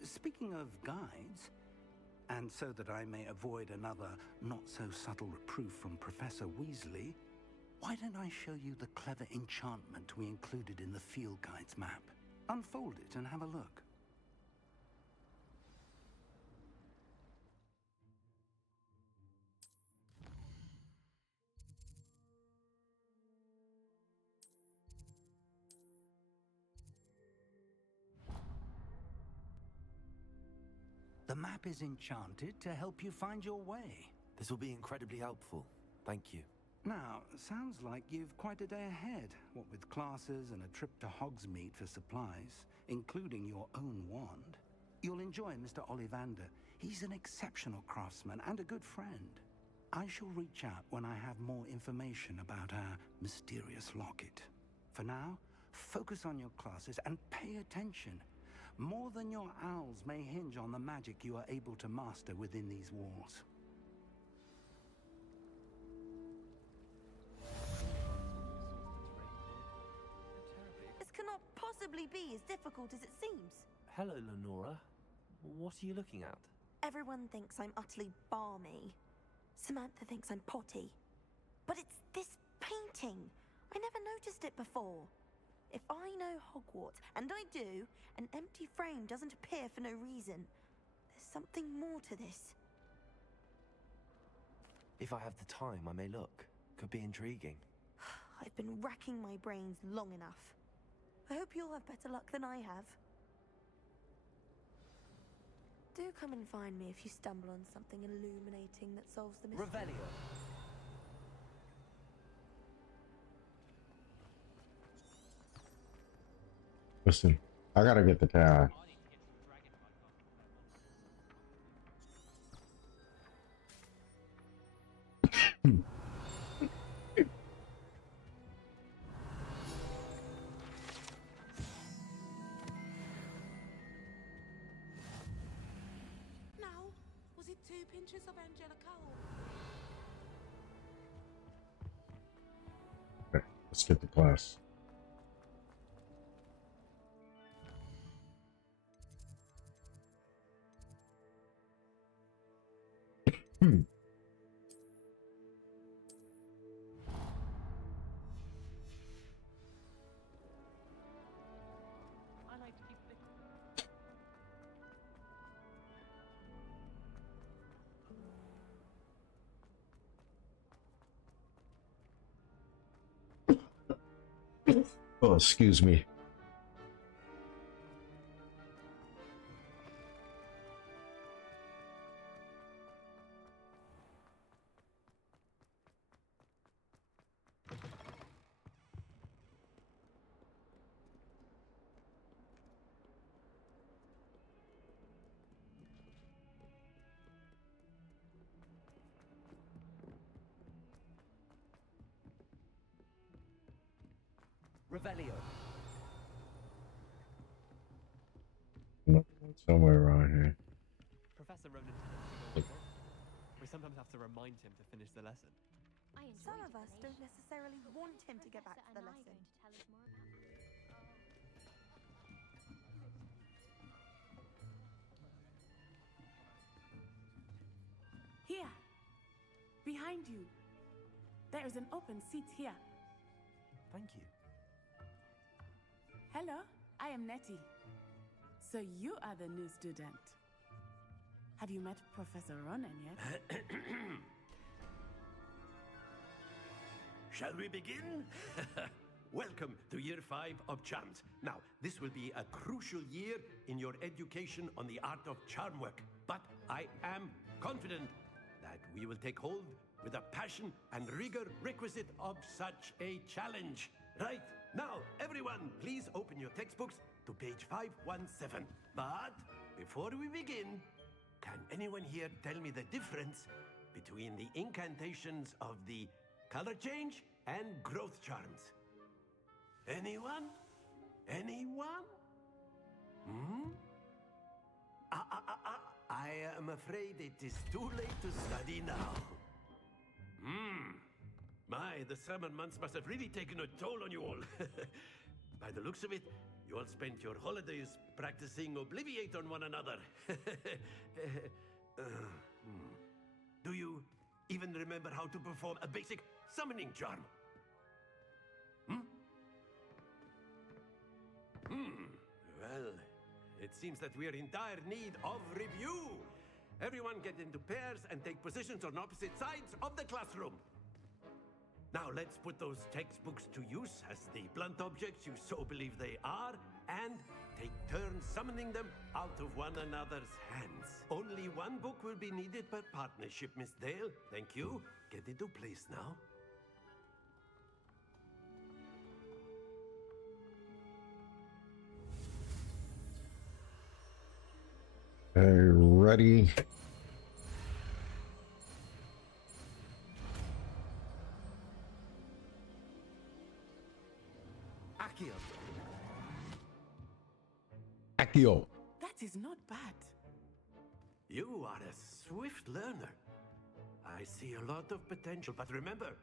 Speaking of guides, and so that I may avoid another not-so-subtle reproof from Professor Weasley, why don't I show you the clever enchantment we included in the field guide's map? Unfold it and have a look. The map is enchanted to help you find your way. This will be incredibly helpful. Thank you. Now, sounds like you've quite a day ahead, what with classes and a trip to Hogsmeade for supplies, including your own wand. You'll enjoy Mr. Ollivander. He's an exceptional craftsman and a good friend. I shall reach out when I have more information about our mysterious locket. For now, focus on your classes and pay attention. More than your owls may hinge on the magic you are able to master within these walls. This cannot possibly be as difficult as it seems. Hello, Lenora. What are you looking at? Everyone thinks I'm utterly balmy. Samantha thinks I'm potty. But it's this painting. I never noticed it before. If I know Hogwarts, and I do, an empty frame doesn't appear for no reason. There's something more to this. If I have the time, I may look. Could be intriguing. I've been racking my brains long enough. I hope you'll have better luck than I have. Do come and find me if you stumble on something illuminating that solves the mystery. Revelio. Listen, I gotta get the car. Now, was it 2 pinches of Angelica or... Okay, let's get to class. Oh, excuse me. Revelio. Somewhere around here. Professor Ronan tells us we sometimes have to remind him to finish the lesson. Some of us don't necessarily want him to get back to the lesson. Here, behind you. There is an open seat here. Thank you. Hello, I am Nettie. So you are the new student. Have you met Professor Ronan yet? Shall we begin? Welcome to Year 5 of Charms. Now, this will be a crucial year in your education on the art of charm work. But I am confident that we will take hold with the passion and rigor requisite of such a challenge. Right, now, everyone, please open your textbooks to page 517. But before we begin, can anyone here tell me the difference between the incantations of the color change and growth charms? Anyone? Anyone? Hmm? I am afraid it is too late to study now. My, the summer months must have really taken a toll on you all. By the looks of it, you all spent your holidays practicing Obliviate on one another. Do you even remember how to perform a basic summoning charm? Well, it seems that we are in dire need of review. Everyone get into pairs and take positions on opposite sides of the classroom. Now let's put those textbooks to use as the blunt objects you so believe they are, and take turns summoning them out of one another's hands. Only one book will be needed per partnership, Miss Dale. Thank you. Get into place now. Ready. Accio. That is not bad. You are a swift learner. I see a lot of potential, but remember,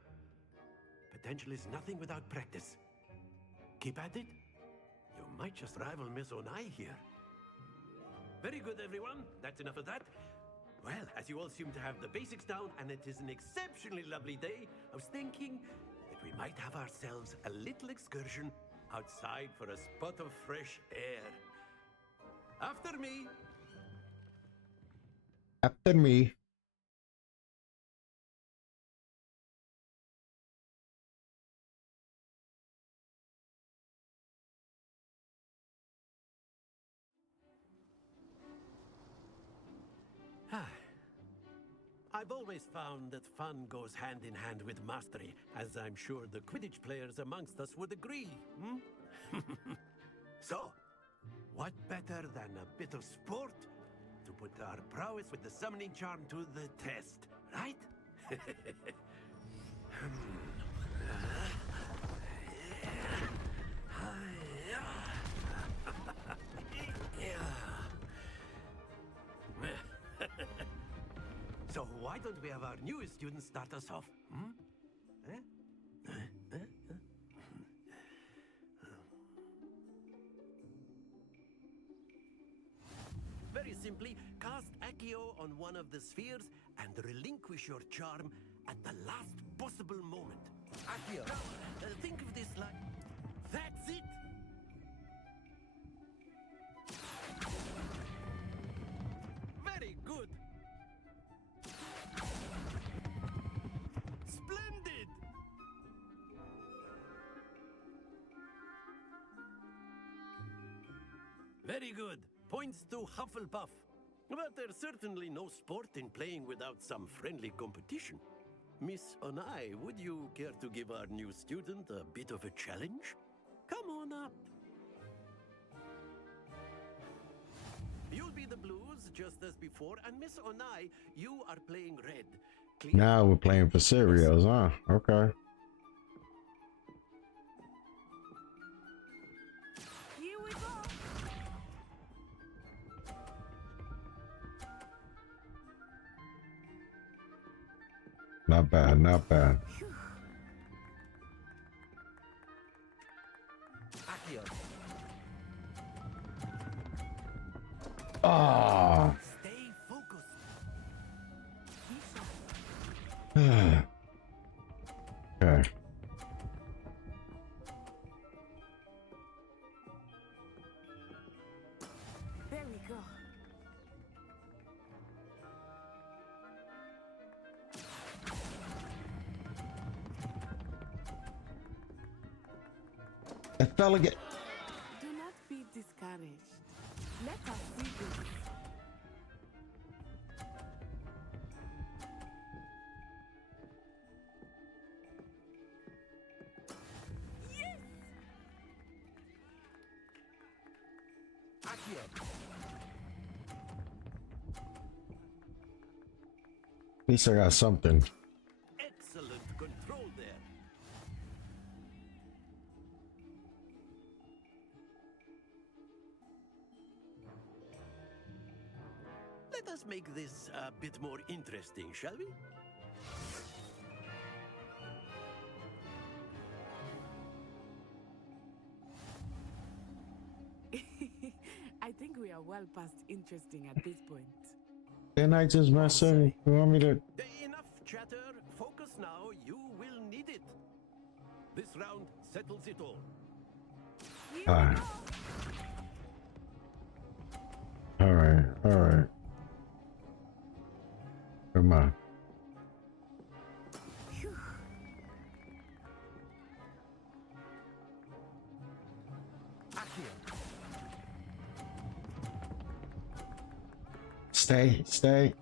potential is nothing without practice. Keep at it. You might just rival Miss Onai here. Very good, everyone. That's enough of that. Well, as you all seem to have the basics down, and it is an exceptionally lovely day, I was thinking that we might have ourselves a little excursion outside for a spot of fresh air. After me. After me. I've always found that fun goes hand in hand with mastery, as I'm sure the Quidditch players amongst us would agree. So, what better than a bit of sport to put our prowess with the summoning charm to the test, right? So why don't we have our newest student start us off? Very simply, cast Accio on one of the spheres and relinquish your charm at the last possible moment. Accio. Now, think of this like... That's it! Very good! Splendid! Very good. Points to Hufflepuff. But there's certainly no sport in playing without some friendly competition. Miss Onai, would you care to give our new student a bit of a challenge? Come on up. You'll be the blues just as before, and Miss Onai, you are playing red. Now we're playing for Sirius, huh? Okay. Here we go. Not bad, not bad. Ah. Stay focused. Okay. There we go. That fella get. Do not be discouraged. Let us see this. Yes! At least I got something. Excellent control there. Let us make this a bit more interesting, shall we? I think we are well past interesting at this point. Didn't I just mess up? You want me to? Enough chatter. Focus now. You will need it. This round settles it all. Alright. Alright, alright. Come on. Stay, stay.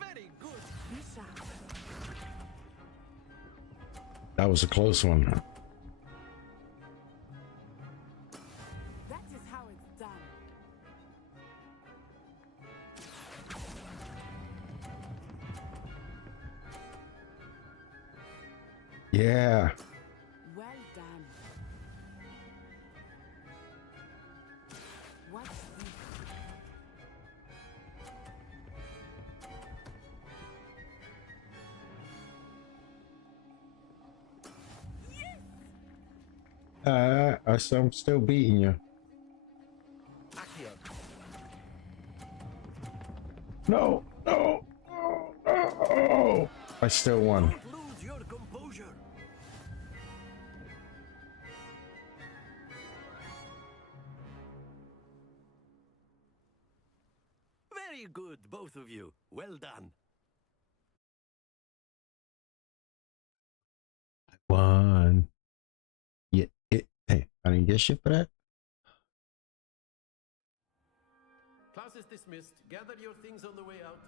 Very good. That was a close one. That is how it's done. Yeah. Well done. What's this? I'm still beating you. No, no, no, no. I still won. Don't lose your composure. Very good, both of you. Well done. One. Yeah. Hey, I didn't get shit for that. Class is dismissed. Gather your things on the way out.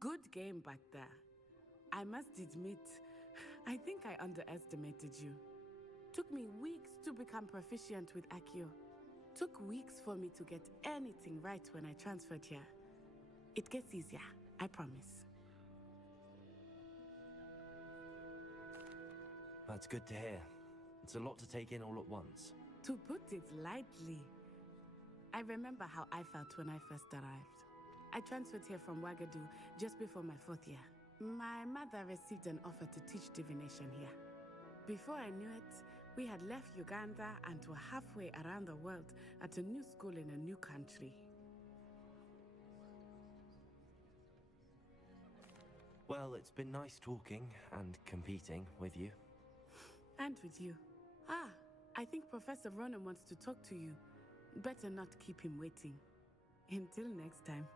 Good game back there. I must admit, I think I underestimated you. Took me weeks to become proficient with Accio. Took weeks for me to get anything right when I transferred here. It gets easier, I promise. That's good to hear. It's a lot to take in all at once. To put it lightly, I remember how I felt when I first arrived. I transferred here from Wagadu just before my 4th year. My mother received an offer to teach divination here. Before I knew it, we had left Uganda and were halfway around the world at a new school in a new country. Well, it's been nice talking and competing with you. And with you. Ah, I think Professor Ronan wants to talk to you. Better not keep him waiting. Until next time.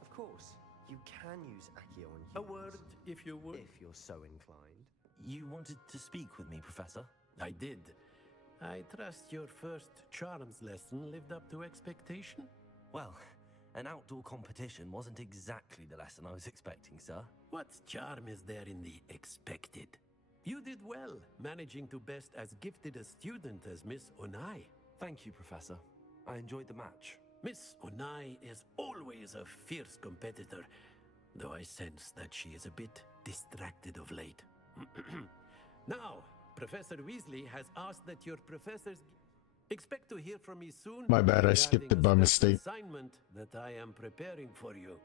Of course, you can use Accio on humans. A word, if you would. If you're so inclined. You wanted to speak with me, Professor? I did. I trust your first charms lesson lived up to expectation? Well, an outdoor competition wasn't exactly the lesson I was expecting, sir. What charm is there in the expected? You did well, managing to best as gifted a student as Miss Onai. Thank you, Professor. I enjoyed the match. Miss Onai is always a fierce competitor, though I sense that she is a bit distracted of late. Now, Professor Weasley has asked that your professors expect to hear from me soon. My bad, I skipped it by regarding a mistake. special assignment that I am preparing for you.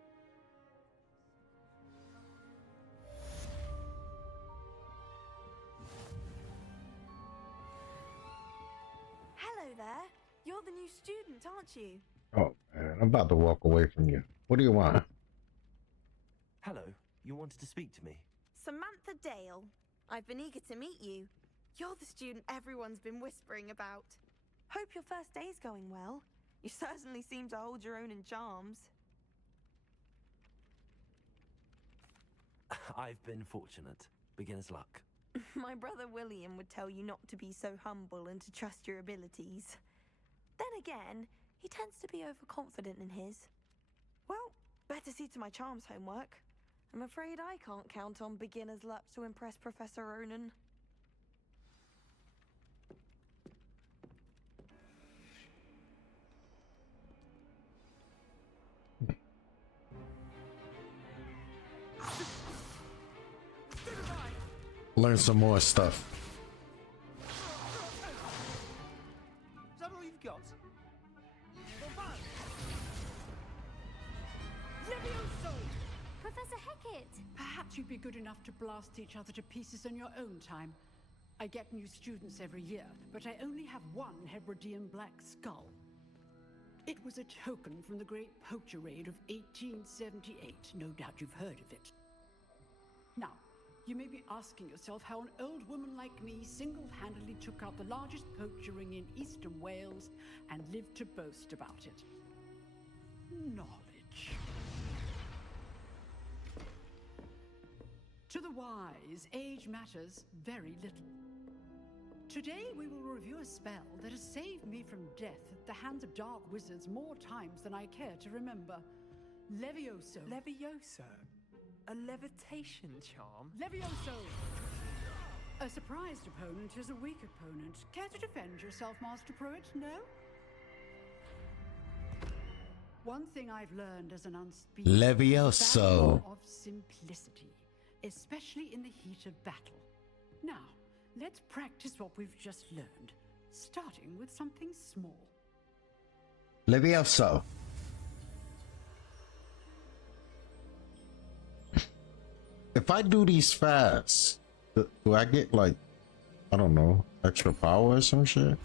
Hello there. You're the new student, aren't you? Oh man, I'm about to walk away from you. What do you want? Hello, you wanted to speak to me? Samantha Dale. I've been eager to meet you. You're the student everyone's been whispering about. Hope your first day's going well. You certainly seem to hold your own in charms. I've been fortunate. Beginner's luck. My brother William would tell you not to be so humble and to trust your abilities. Then again, he tends to be overconfident in his. Well, better see to my charms homework. I'm afraid I can't count on beginner's luck to impress Professor Ronan. Learn some more stuff. Is that all you've got? Levioso! Professor Hecat! Perhaps you'd be good enough to blast each other to pieces in your own time. I get new students every year, but I only have one Hebridean black skull. It was a token from the Great Poacher Raid of 1878. No doubt you've heard of it. Now, you may be asking yourself how an old woman like me single-handedly took out the largest poacher ring in eastern Wales and lived to boast about it. Knowledge. To the wise, age matters very little. Today we will review a spell that has saved me from death at the hands of dark wizards more times than I care to remember. Levioso. Levioso? A levitation charm? Levioso! A surprised opponent is a weak opponent. Care to defend yourself, Master Pruitt? No? One thing I've learned as an unspeakable Levioso. of simplicity, especially in the heat of battle. Now, let's practice what we've just learned, starting with something small. Levioso. If I do these fast, do I get like, I don't know, extra power or some shit?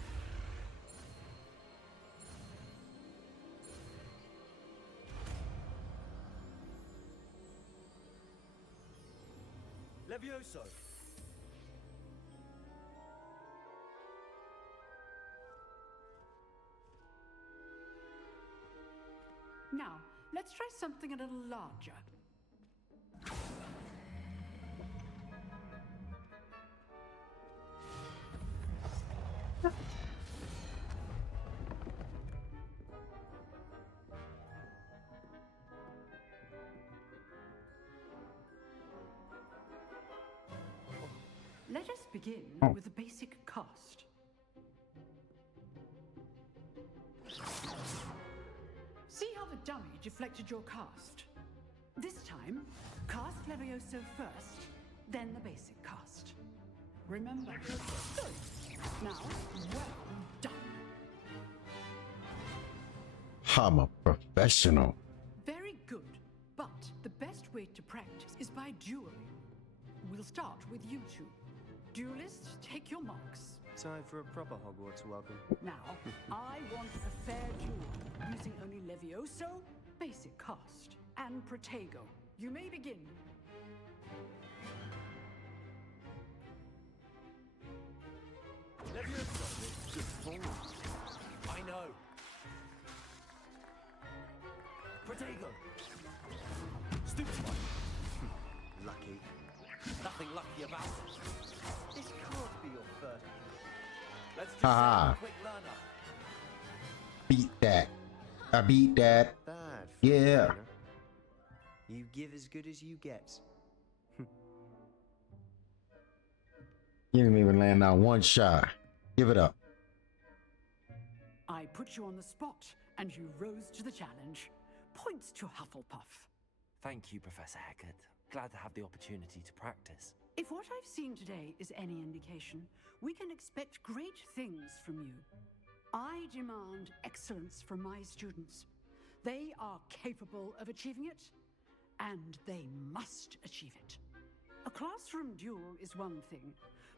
Levioso! Now, let's try something a little larger. Let us begin with a basic cast. See how the dummy deflected your cast? This time, cast Levioso first, then the basic cast. Remember, good. Now, well done. I'm a professional. Very good, but the best way to practice is by dueling. We'll start with you two. Duelists, take your marks. Time for a proper Hogwarts welcome. Now, I want a fair duel, using only Levioso, basic cast, and Protego. You may begin. I know. Protego. Stupid one. Lucky. Nothing lucky about it. This can't be your first. Let's just Haha. say a quick learner. Beat that. I beat that. Bad. Yeah. You give as good as you get. You didn't even land out one shot. Give it up. I put you on the spot, and you rose to the challenge. Points to Hufflepuff. Thank you, Professor Hecat. Glad to have the opportunity to practice. If what I've seen today is any indication, we can expect great things from you. I demand excellence from my students. They are capable of achieving it, and they must achieve it. A classroom duel is one thing,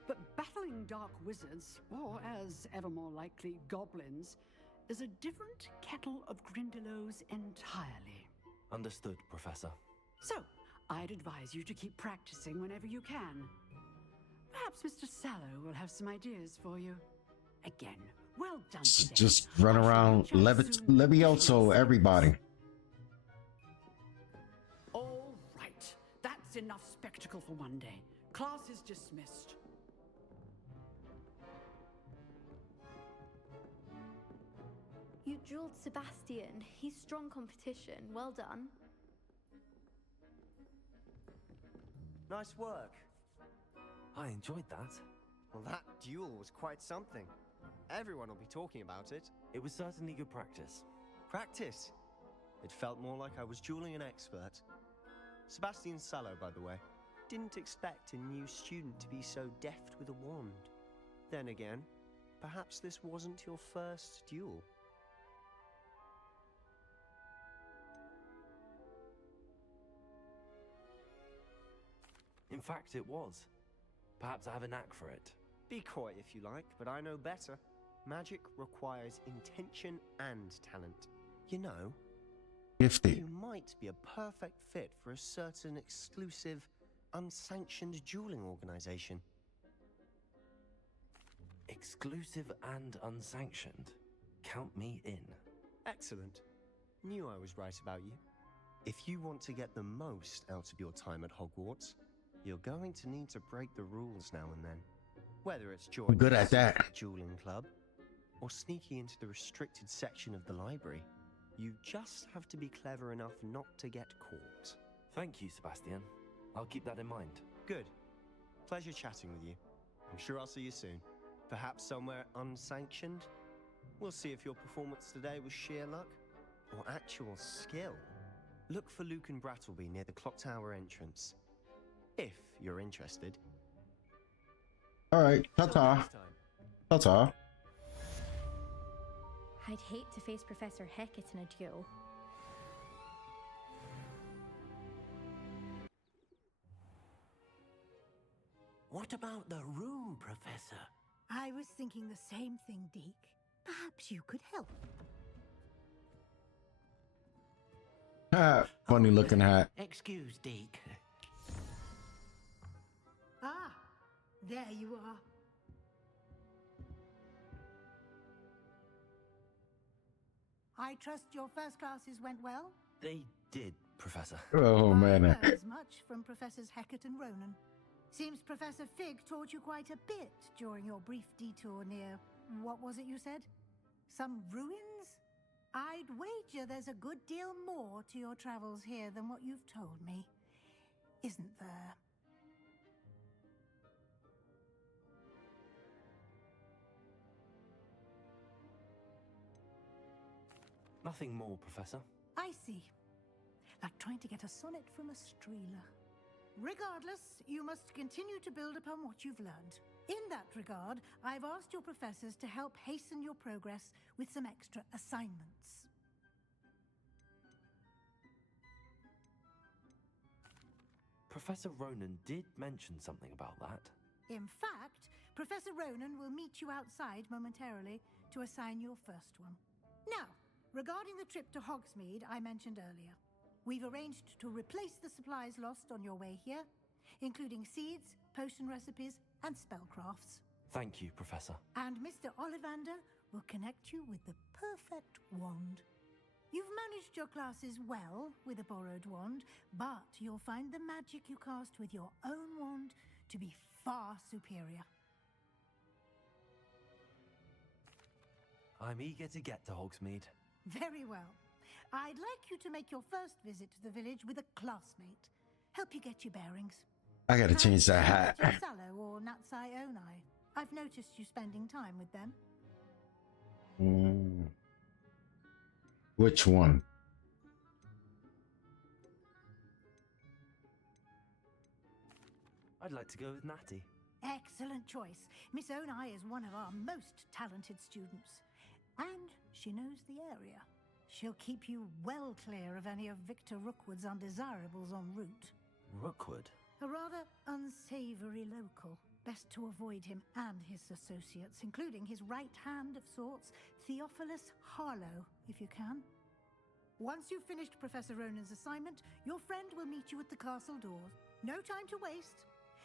but battling dark wizards, or as ever more likely, goblins, is a different kettle of Grindylows entirely. Understood, Professor. So, I'd advise you to keep practicing whenever you can. Perhaps Mr. Sallow will have some ideas for you. Again, well done today. Just run around Levioso, everybody. All right, that's enough spectacle for one day. Class is dismissed. You drilled Sebastian. He's strong competition. Well done. Nice work. I enjoyed that. Well, that duel was quite something. Everyone will be talking about it. It was certainly good practice. Practice? It felt more like I was dueling an expert. Sebastian Sallow, by the way. Didn't expect a new student to be so deft with a wand. Then again, perhaps this wasn't your first duel. In fact, it was. Perhaps I have a knack for it. Be coy if you like, but I know better. Magic requires intention and talent. You know, Gifted. you might be a perfect fit for a certain exclusive, unsanctioned dueling organization. Exclusive and unsanctioned. Count me in. Excellent. Knew I was right about you. If you want to get the most out of your time at Hogwarts, you're going to need to break the rules now and then. Whether it's joining good at a that. dueling club or sneaking into the restricted section of the library, you just have to be clever enough not to get caught. Thank you, Sebastian. I'll keep that in mind. Good. Pleasure chatting with you. I'm sure I'll see you soon. Perhaps somewhere unsanctioned? We'll see if your performance today was sheer luck or actual skill. Look for Luke and Brattleby near the clock tower entrance. If you're interested. All right, ta-ta. Ta-ta. I'd hate to face Professor Hecat in a duel. What about the room, Professor? I was thinking the same thing, Deke. Perhaps you could help. Funny looking hat. Excuse, Deke. Ah, there you are. I trust your first classes went well? They did, Professor. Oh, man. I heard as much from Professors Hecat and Ronan. Seems Professor Fig taught you quite a bit during your brief detour near, what was it you said? Some ruins? I'd wager there's a good deal more to your travels here than what you've told me. Isn't there? Nothing more, Professor. I see. Like trying to get a sonnet from a streeler. Regardless, you must continue to build upon what you've learned. In that regard, I've asked your professors to help hasten your progress with some extra assignments. Professor Ronan did mention something about that. In fact, Professor Ronan will meet you outside momentarily to assign your first one. Now, regarding the trip to Hogsmeade I mentioned earlier, we've arranged to replace the supplies lost on your way here, including seeds, potion recipes, and spellcrafts. Thank you, Professor. And Mr. Ollivander will connect you with the perfect wand. You've managed your classes well with a borrowed wand, but you'll find the magic you cast with your own wand to be far superior. I'm eager to get to Hogsmeade. Very well. I'd like you to make your first visit to the village with a classmate. Help you get your bearings. I gotta change that hat. Sallow or Natsai Onai. I've noticed you spending time with them. Which one? I'd like to go with Natty. Excellent choice. Miss Onai is one of our most talented students. And she knows the area. She'll keep you well clear of any of Victor Rookwood's undesirables en route. Rookwood? A rather unsavory local. Best to avoid him and his associates, including his right hand of sorts, Theophilus Harlow, if you can. Once you've finished Professor Ronan's assignment, your friend will meet you at the castle doors. No time to waste.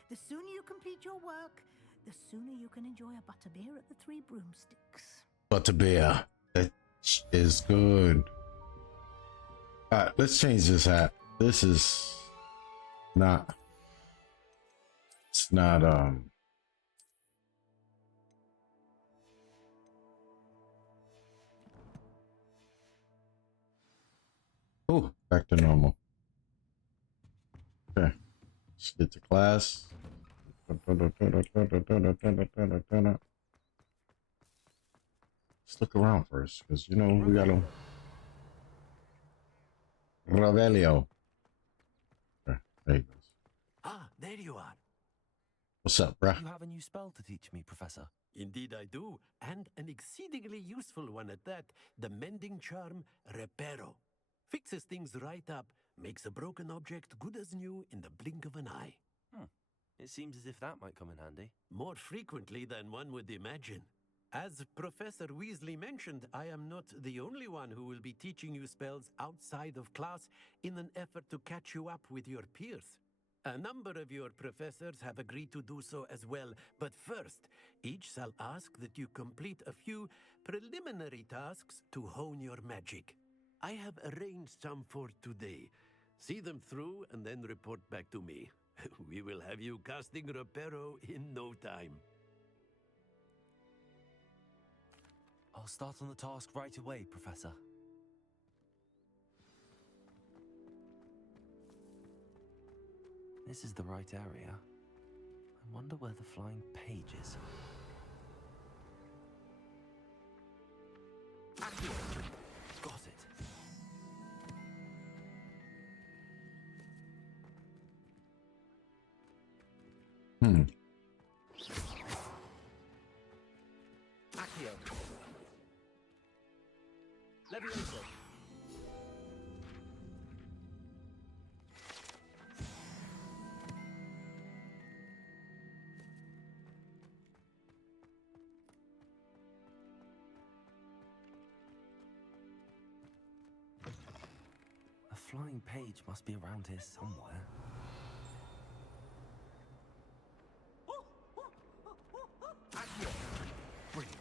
The sooner you complete your work, the sooner you can enjoy a butterbeer at the Three Broomsticks. Butterbeer. That is good. Alright, let's change this hat. This is not. It's not, Oh, back to normal. Okay. Let's get to class. Let's look around first, because, you know, we gotta... Revelio. Okay, there he goes. Ah, there you are. What's up, bruh? You have a new spell to teach me, Professor. Indeed I do, and an exceedingly useful one at that. The mending charm, Reparo. Fixes things right up, makes a broken object good as new in the blink of an eye. It seems as if that might come in handy. More frequently than one would imagine. As Professor Weasley mentioned, I am not the only one who will be teaching you spells outside of class in an effort to catch you up with your peers. A number of your professors have agreed to do so as well, but first, each shall ask that you complete a few preliminary tasks to hone your magic. I have arranged some for today. See them through and then report back to me. We will have you casting Reparo in no time. I'll start on the task right away, Professor. This is the right area. I wonder where the flying page is. Got it. Accio. Levioso. A flying page must be around here somewhere. Brilliant.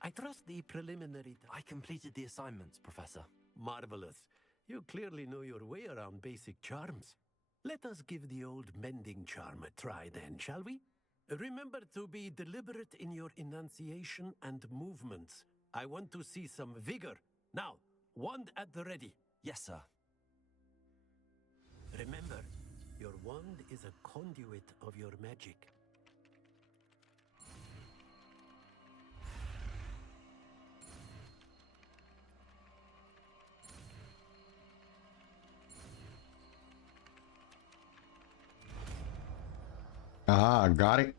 I trust the preliminary... I completed the assignments, Professor. Marvelous. You clearly know your way around basic charms. Let us give the old mending charm a try then, shall we? Remember to be deliberate in your enunciation and movements. I want to see some vigor. Now, wand at the ready. Yes, sir. Remember, your wand is a conduit of your magic. Ah, got it.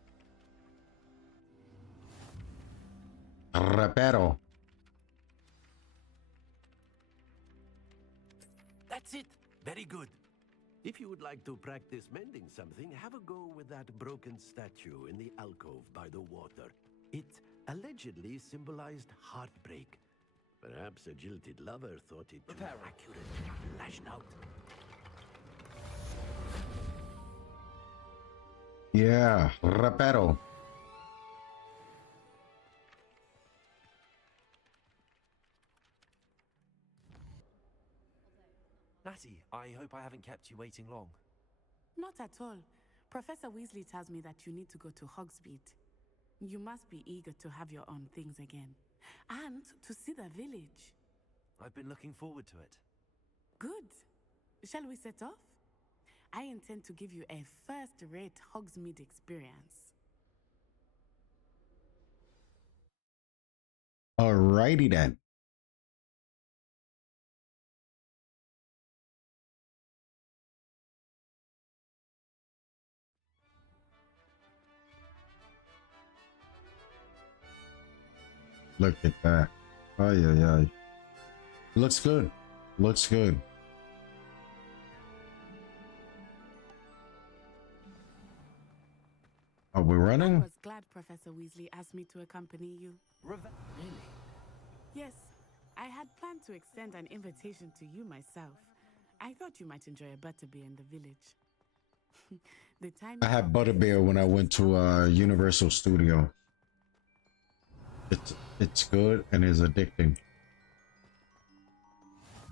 Reparo. That's it. Very good. If you would like to practice mending something, have a go with that broken statue in the alcove by the water. It allegedly symbolized heartbreak. Perhaps a jilted lover thought it too accurate, lashed out. Yeah, rapero. Natty, I hope I haven't kept you waiting long. Not at all. Professor Weasley tells me that you need to go to Hogsmeade. You must be eager to have your own things again. And to see the village. I've been looking forward to it. Good. Shall we set off? I intend to give you a first-rate Hogsmeade experience. Alrighty then. Look at that. Ay, ay, ay. Looks good. Looks good. Are we running? I was glad Professor Weasley asked me to accompany you. Really? Yes, I had planned to extend an invitation to you myself. I thought you might enjoy a butterbeer in the village. The tiny I had butterbeer when I went to Universal Studio. It's good and is addicting.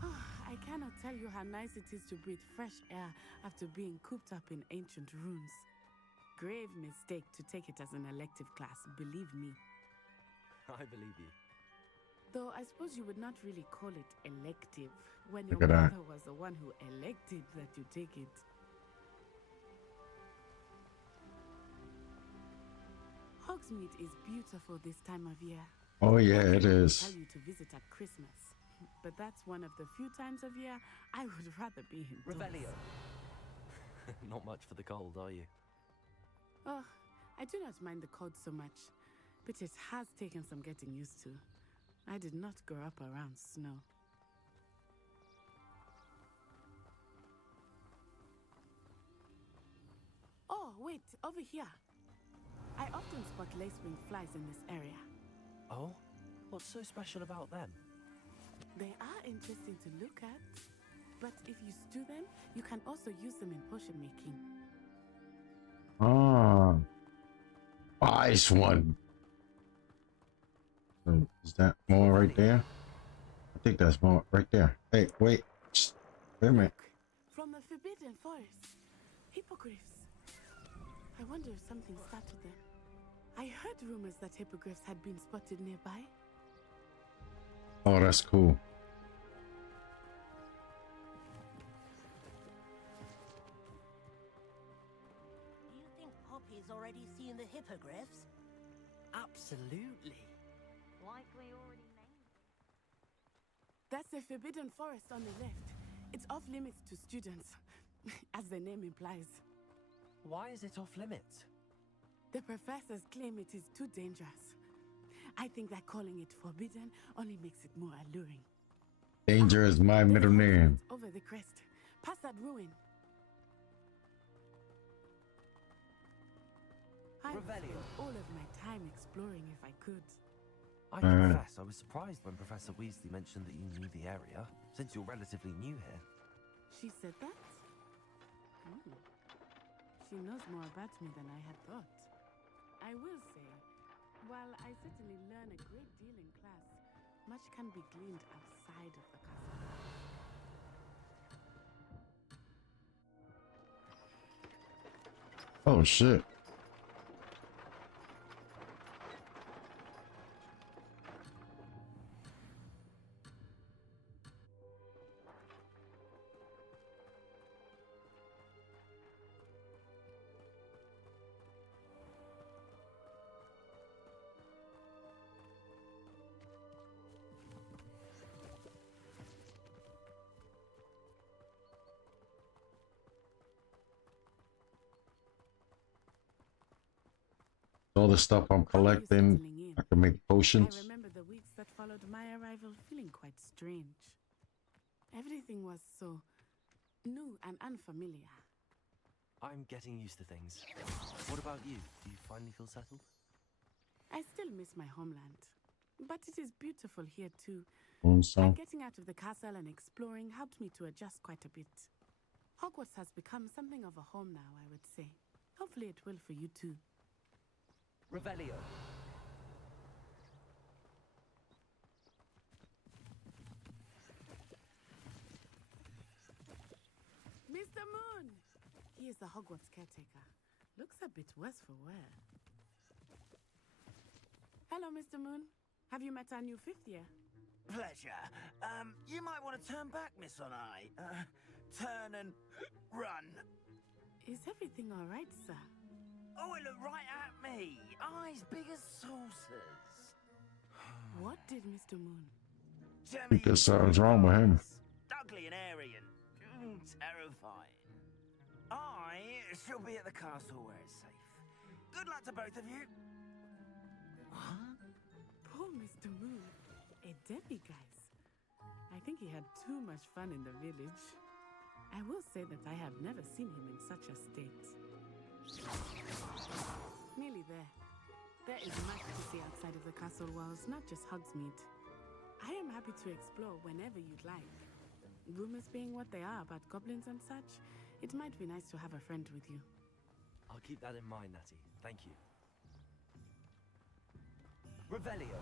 I cannot tell you how nice it is to breathe fresh air after being cooped up in ancient rooms. Grave mistake to take it as an elective class, believe me. I believe you. Though I suppose you would not really call it elective when Look your at that. brother was the one who elected that you take it. Hogsmeade is beautiful this time of year. Oh yeah, it Everyone will is. tell you to visit at Christmas, but that's one of the few times of year I would rather be indoors. Revelio. Not much for the cold, are you? Oh, I do not mind the cold so much, but it has taken some getting used to. I did not grow up around snow. Oh, wait, over here. I often spot lacewing flies in this area. Oh? What's so special about them? They are interesting to look at, but if you stew them, you can also use them in potion making. Ah, nice one. So is that more right there? I think that's more right there. Hey, wait. Shh. Wait a minute. From the Forbidden Forest. Hippogriffs. I wonder if something startled them. I heard rumors that hippogriffs had been spotted nearby. Oh, that's cool. Do you think Poppy's already seen the hippogriffs? Absolutely. Like we already named. That's the Forbidden Forest on the left. It's off limits to students, as the name implies. Why is it off limits? The professors claim it is too dangerous. I think that calling it forbidden only makes it more alluring. Danger is my middle name. Over the crest, past that ruin. I would spend all of my time exploring if I could. I confess, I was surprised when Professor Weasley mentioned that you knew the area, since you're relatively new here. She said that? She knows more about me than I had thought. I will say, while I certainly learn a great deal in class, much can be gleaned outside of the castle. Oh shit. All the stuff I'm collecting, I can make potions. I remember the weeks that followed my arrival feeling quite strange. Everything was so new and unfamiliar. I'm getting used to things. What about you? Do you finally feel settled? I still miss my homeland, but it is beautiful here too. So. And getting out of the castle and exploring helped me to adjust quite a bit. Hogwarts has become something of a home now, I would say. Hopefully it will for you too. Revelio. Mr. Moon! He is the Hogwarts caretaker. Looks a bit worse for wear. Hello, Mr. Moon. Have you met our new 5th year? Pleasure. You might want to turn back, Miss Onai. Turn and run. Is everything all right, sir? Oh, it looked right at me. Eyes big as saucers. What did Mr. Moon? I think there's something's wrong with him. Ugly and airy and terrifying. I shall be at the castle where it's safe. Good luck to both of you. Poor Mr. Moon. A Debbie, guys. I think he had too much fun in the village. I will say that I have never seen him in such a state. Nearly there. There is much to see outside of the castle walls, not just Hogsmeade. I am happy to explore whenever you'd like. Rumors being what they are about goblins and such, it might be nice to have a friend with you. I'll keep that in mind, Natty. Thank you. Revelio.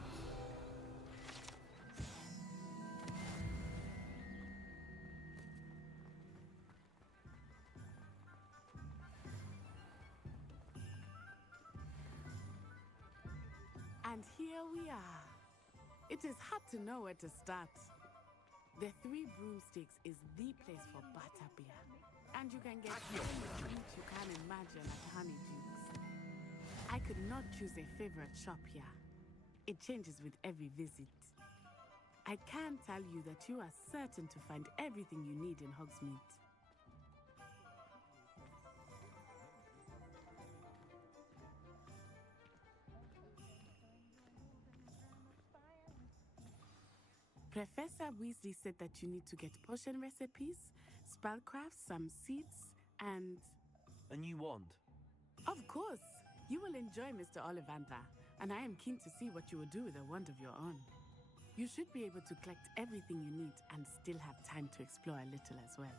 And here we are. It is hard to know where to start. The Three Broomsticks is the place for butterbeer. And you can get any treat you can imagine at Honeydukes. I could not choose a favorite shop here. It changes with every visit. I can tell you that you are certain to find everything you need in Hogsmeade. Professor Weasley said that you need to get potion recipes, spellcrafts, some seeds, and... A new wand. Of course! You will enjoy Mr. Ollivander, and I am keen to see what you will do with a wand of your own. You should be able to collect everything you need and still have time to explore a little as well.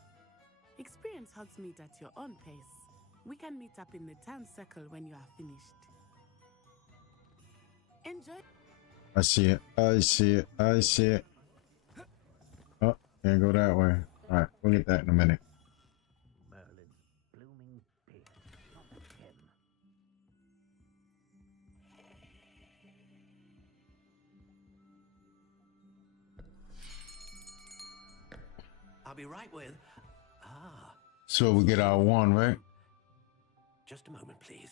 Experience Hogsmeade at your own pace. We can meet up in the town circle when you are finished. Enjoy. I see it. I see it. I see it. Oh, can't go that way. Alright, we'll get that in a minute. Merlin's blooming pig, not him. I'll be right with... Ah. So we get our one, right? Just a moment, please.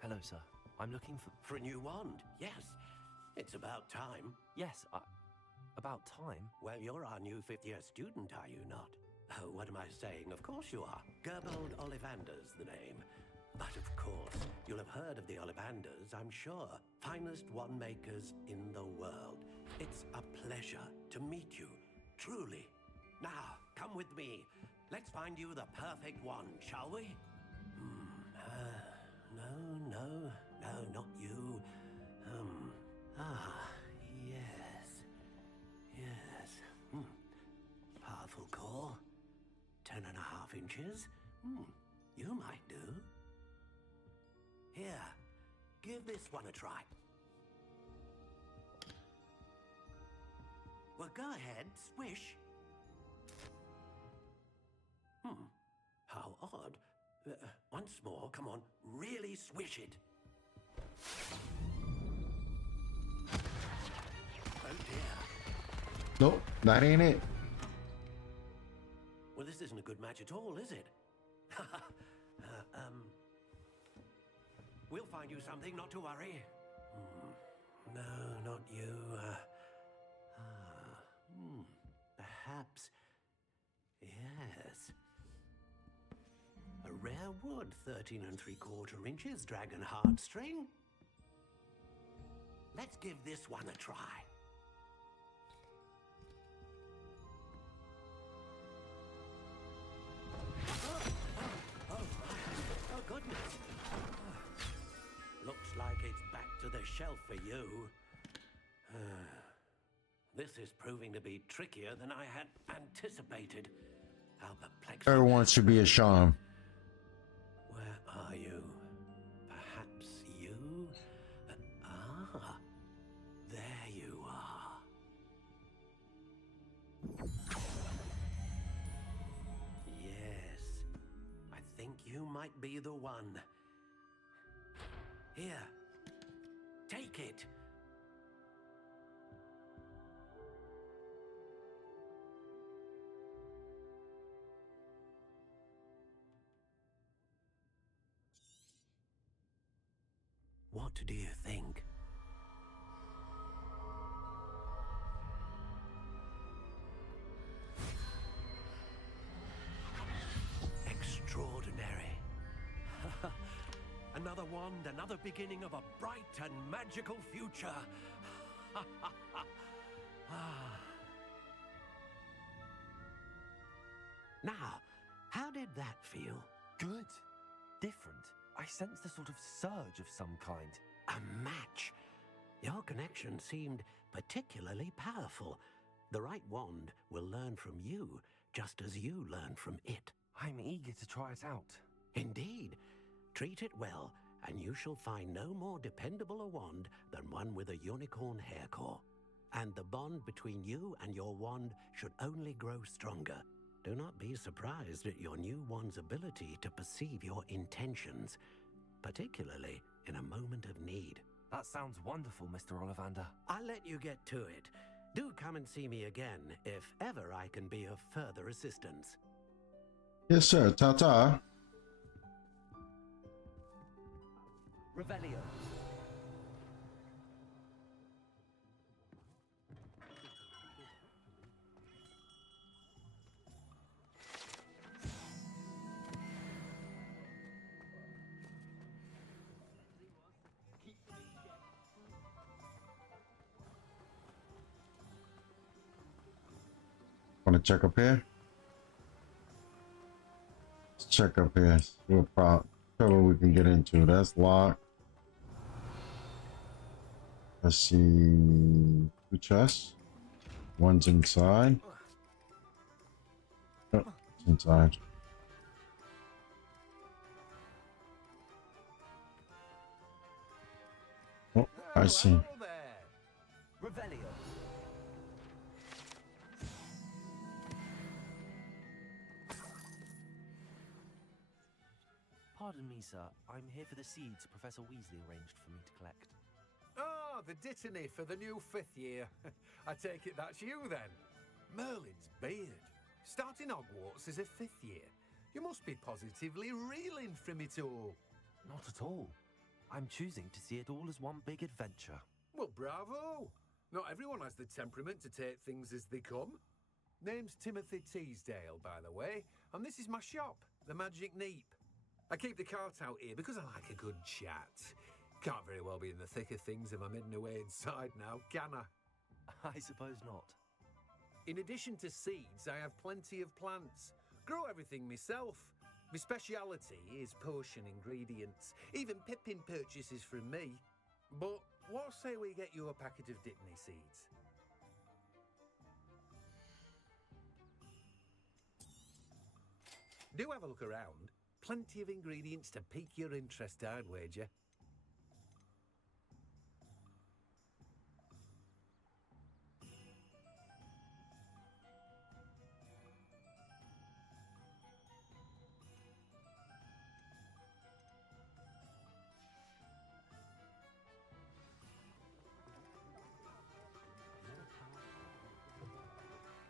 Hello, sir. I'm looking For a new wand, yes. It's about time. Yes, about time? Well, you're our new 5th year student, are you not? Oh, what am I saying? Of course you are. Gerbold Ollivander's the name. But of course, you'll have heard of the Ollivanders, I'm sure. Finest wand makers in the world. It's a pleasure to meet you, truly. Now, come with me. Let's find you the perfect wand, shall we? No, not you. Yes. Powerful core. 10.5 inches. You might do. Here, give this one a try. Well, go ahead, swish. How odd. Once more, come on, really swish it. Oh dear. Nope, that ain't it. Well, this isn't a good match at all, is it? We'll find you something, not to worry. No, not you. Perhaps. Yes. A rare wood, 13 3/4 inches, dragon heartstring. Let's give this one a try. Oh, goodness. Looks like it's back to the shelf for you. This is proving to be trickier than I had anticipated. How perplexing. Everyone should be a charm. Where are you? Perhaps you? There you are. Yes, I think you might be the one. Here, take it. What do you think? Extraordinary. Another wand, another beginning of a bright and magical future. Now, how did that feel? Good. Different. I sensed a sort of surge of some kind. A match. Your connection seemed particularly powerful. The right wand will learn from you, just as you learn from it. I'm eager to try it out. Indeed. Treat it well, and you shall find no more dependable a wand than one with a unicorn hair core. And the bond between you and your wand should only grow stronger. Do not be surprised at your new wand's ability to perceive your intentions, particularly in a moment of need. That sounds wonderful, Mr. Ollivander. I'll let you get to it. Do come and see me again if ever I can be of further assistance. Yes, sir. Ta-ta. Revelio. Want to check up here? Let's check up here. See what we can get into. That's locked. Let's see. 2 chests. One's inside. Oh, it's inside. Oh, I see. Revelio. Pardon me, sir. I'm here for the seeds Professor Weasley arranged for me to collect. Ah, the dittany for the new 5th year. I take it that's you then. Merlin's beard. Starting Hogwarts as a 5th year. You must be positively reeling from it all. Not at all. I'm choosing to see it all as one big adventure. Well, bravo. Not everyone has the temperament to take things as they come. Name's Timothy Teasdale, by the way, and this is my shop, the Magic Neep. I keep the cart out here because I like a good chat. Can't very well be in the thick of things if I'm hidden away inside now, can I? I suppose not. In addition to seeds, I have plenty of plants. Grow everything myself. My speciality is potion ingredients. Even Pippin purchases from me. But what say we get you a packet of Dittany seeds? Do have a look around. Plenty of ingredients to pique your interest, I'd wager.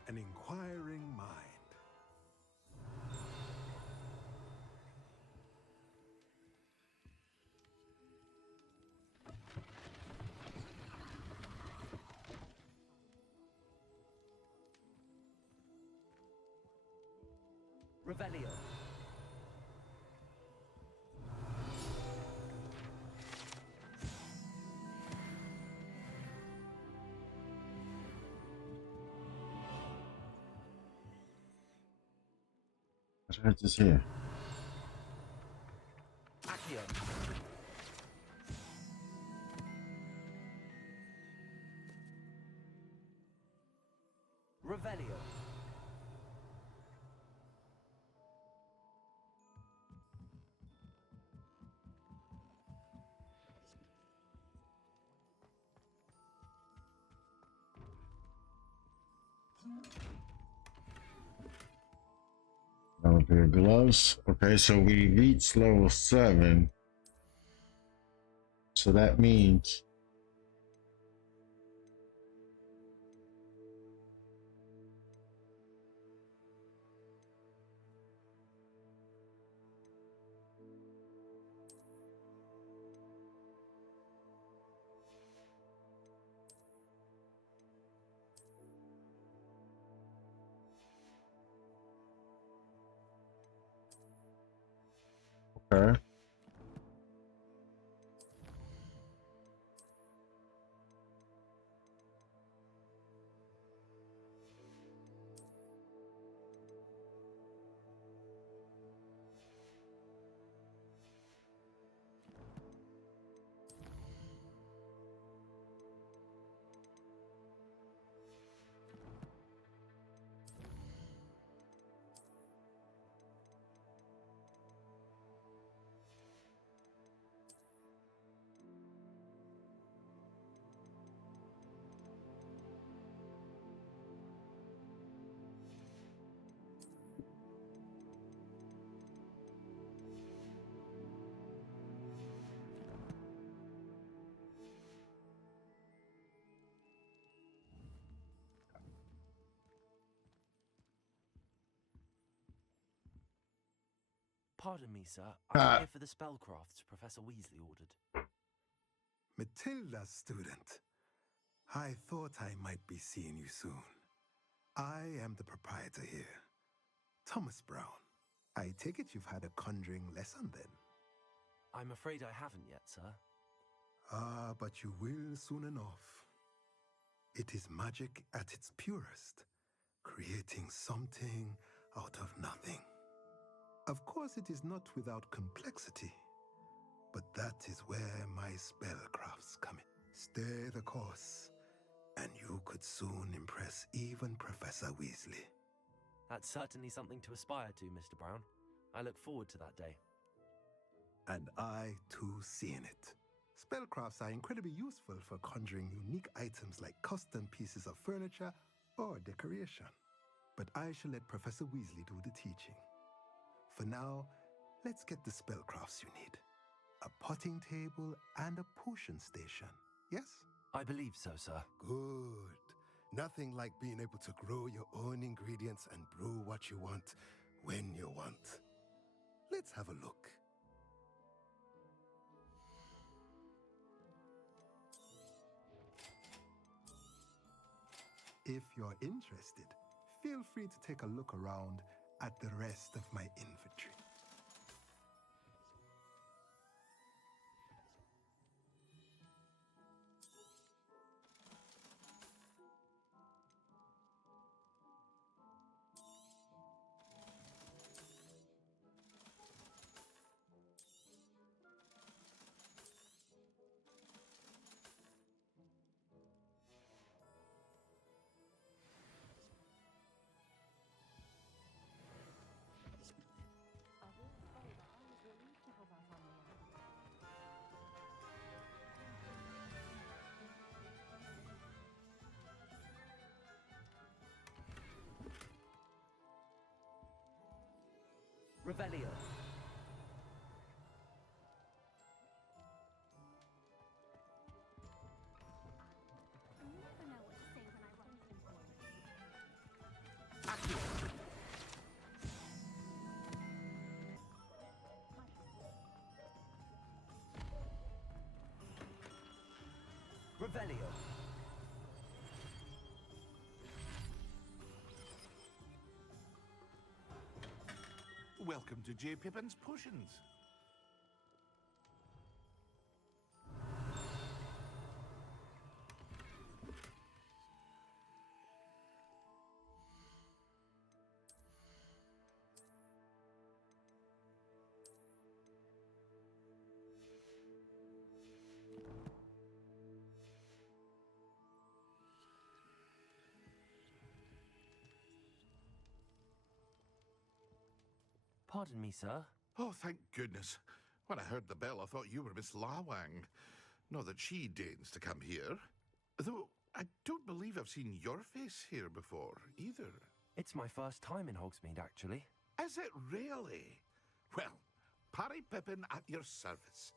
An inquiring mind. Revelio. What's this here? Accio. Revelio. The gloves. Okay, so we reached level 7. So that means okay. Pardon me, sir. I'm here for the spellcrafts Professor Weasley ordered. Matilda's student. I thought I might be seeing you soon. I am the proprietor here, Thomas Brown. I take it you've had a conjuring lesson then? I'm afraid I haven't yet, sir. Ah, but you will soon enough. It is magic at its purest, creating something out of nothing. Of course, it is not without complexity, but that is where my spellcrafts come in. Stay the course, and you could soon impress even Professor Weasley. That's certainly something to aspire to, Mr. Brown. I look forward to that day. And I, too, seeing it. Spellcrafts are incredibly useful for conjuring unique items like custom pieces of furniture or decoration. But I shall let Professor Weasley do the teaching. For now, let's get the spellcrafts you need. A potting table and a potion station, yes? I believe so, sir. Good. Nothing like being able to grow your own ingredients and brew what you want when you want. Let's have a look. If you're interested, feel free to take a look around at the rest of my inventory. Revelio. Revelio. Welcome to J. Pippin's Potions. Pardon me, sir. Oh, thank goodness. When I heard the bell, I thought you were Miss Lawang. Not that she deigns to come here. Though I don't believe I've seen your face here before, either. It's my first time in Hogsmeade, actually. Is it really? Well, Parry Pippin at your service.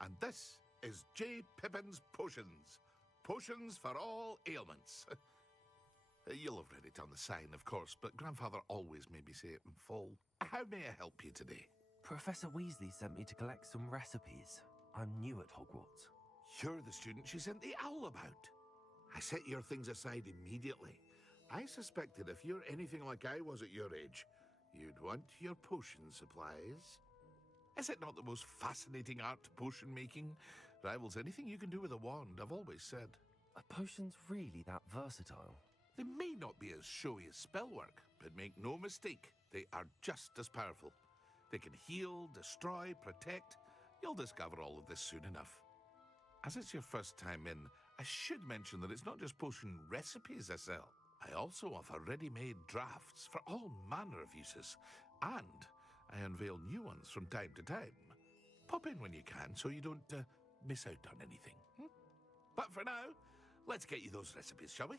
And this is J. Pippin's Potions. Potions for all ailments. You'll have read it on the sign, of course, but Grandfather always made me say it in full. How may I help you today? Professor Weasley sent me to collect some recipes. I'm new at Hogwarts. You're the student she sent the owl about. I set your things aside immediately. I suspected if you're anything like I was at your age, you'd want your potion supplies. Is it not the most fascinating art, potion making? Rivals anything you can do with a wand, I've always said. Are potions really that versatile? They may not be as showy as spellwork, but make no mistake, they are just as powerful. They can heal, destroy, protect. You'll discover all of this soon enough. As it's your first time in, I should mention that it's not just potion recipes I sell. I also offer ready-made drafts for all manner of uses, and I unveil new ones from time to time. Pop in when you can so you don't miss out on anything. But for now, let's get you those recipes, shall we?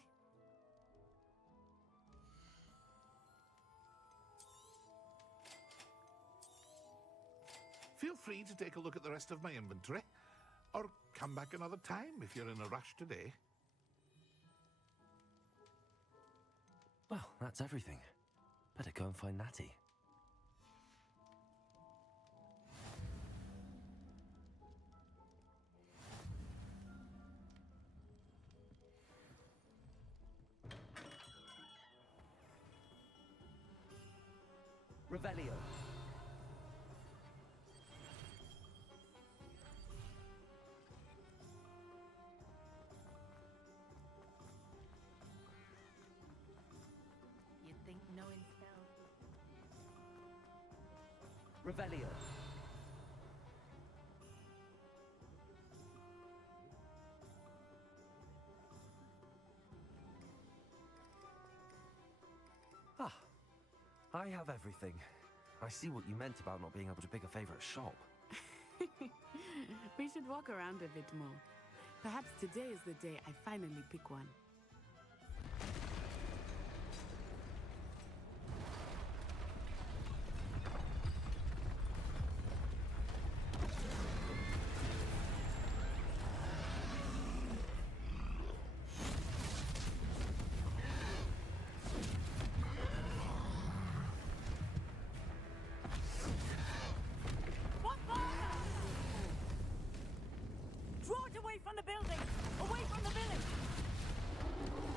Feel free to take a look at the rest of my inventory, or come back another time if you're in a rush today. Well, that's everything. Better go and find Natty. Revelio. You'd think knowing spells. Revelio. Ah, I have everything. I see what you meant about not being able to pick a favorite shop. We should walk around a bit more. Perhaps today is the day I finally pick one.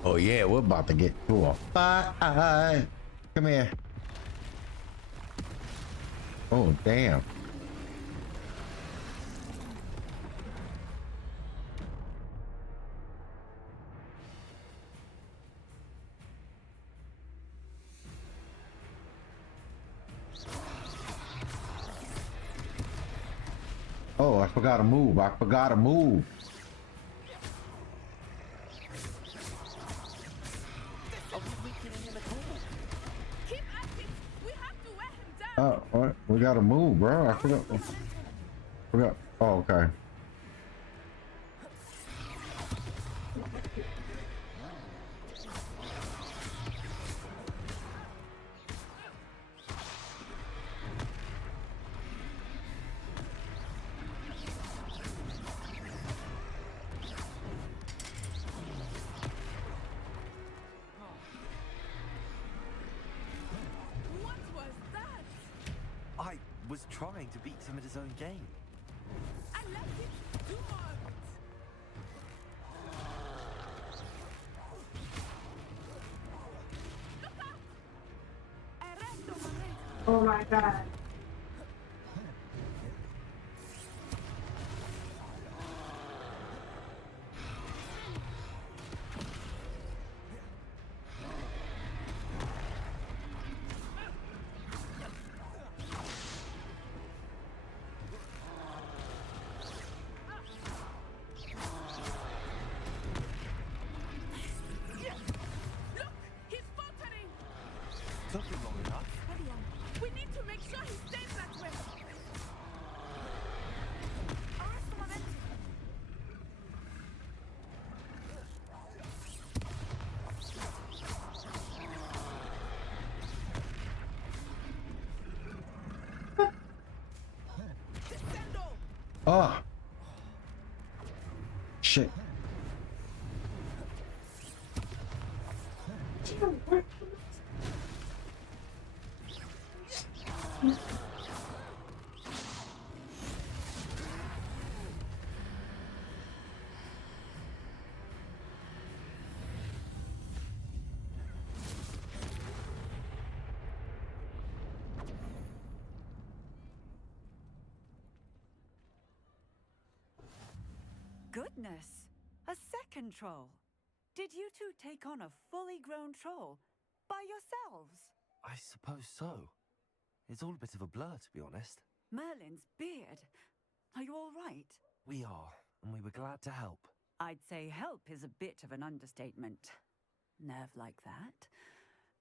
Oh yeah, we're about to get to a fight. Come here. Oh damn. Oh, I forgot to move. I forgot to move. Oh, what? We gotta move, bro. I forgot. Oh, okay. I was trying to beat him at his own game. I left it too much. Oh my god. Took him long enough. We need to make sure he Oh. Shit. Goodness! A second troll! Did you two take on a fully grown troll by yourselves? I suppose so. It's all a bit of a blur, to be honest. Merlin's beard. Are you all right? We are, and we were glad to help. I'd say help is a bit of an understatement. Nerve like that.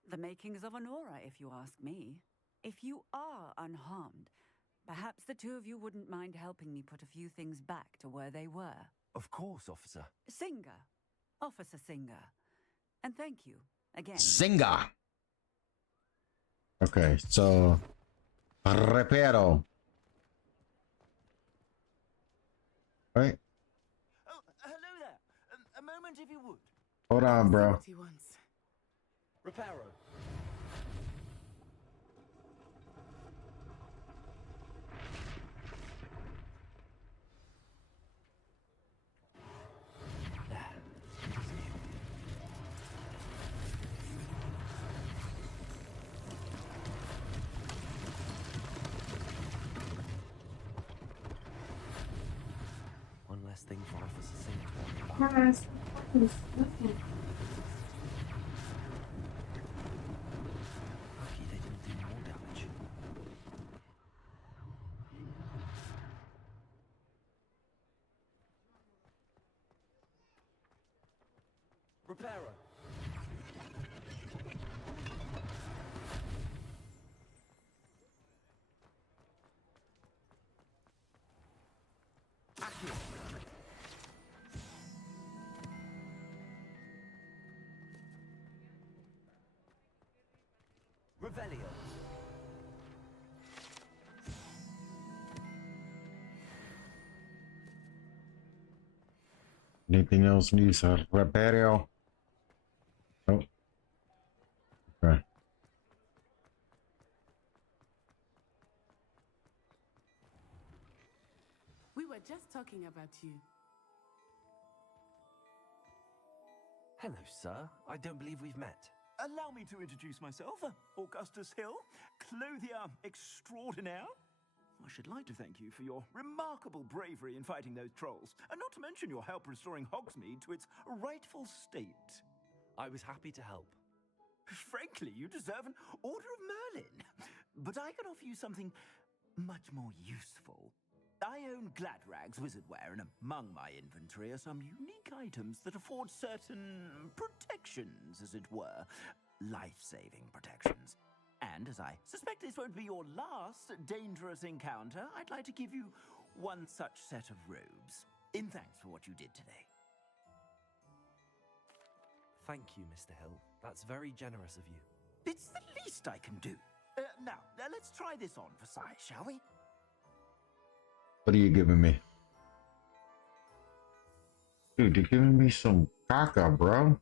The makings of an aura, if you ask me. If you are unharmed, perhaps the two of you wouldn't mind helping me put a few things back to where they were. Of course, officer. Singer. Officer Singer. And thank you, again. Singer. Okay, so reparo. Right? Oh, hello there. A moment if you would. Hold on, bro. What he wants. Reparo. One less thing for Officer Singer to worry about. Lucky they didn't do more damage. Reparo. Revelio. Anything else needs a reparo? Oh. Okay. We were just talking about you. Hello, sir. I don't believe we've met. Allow me to introduce myself, Augustus Hill, clothier extraordinaire. I should like to thank you for your remarkable bravery in fighting those trolls, and not to mention your help restoring Hogsmeade to its rightful state. I was happy to help. Frankly, you deserve an Order of Merlin. But I can offer you something much more useful. I own Gladrag's wizardware, and among my inventory are some unique items that afford certain protections, as it were. Life-saving protections. And as I suspect this won't be your last dangerous encounter, I'd like to give you one such set of robes, in thanks for what you did today. Thank you, Mr. Hill. That's very generous of you. It's the least I can do. Now, let's try this on for size, shall we? What are you giving me? Dude, you're giving me some caca, bro.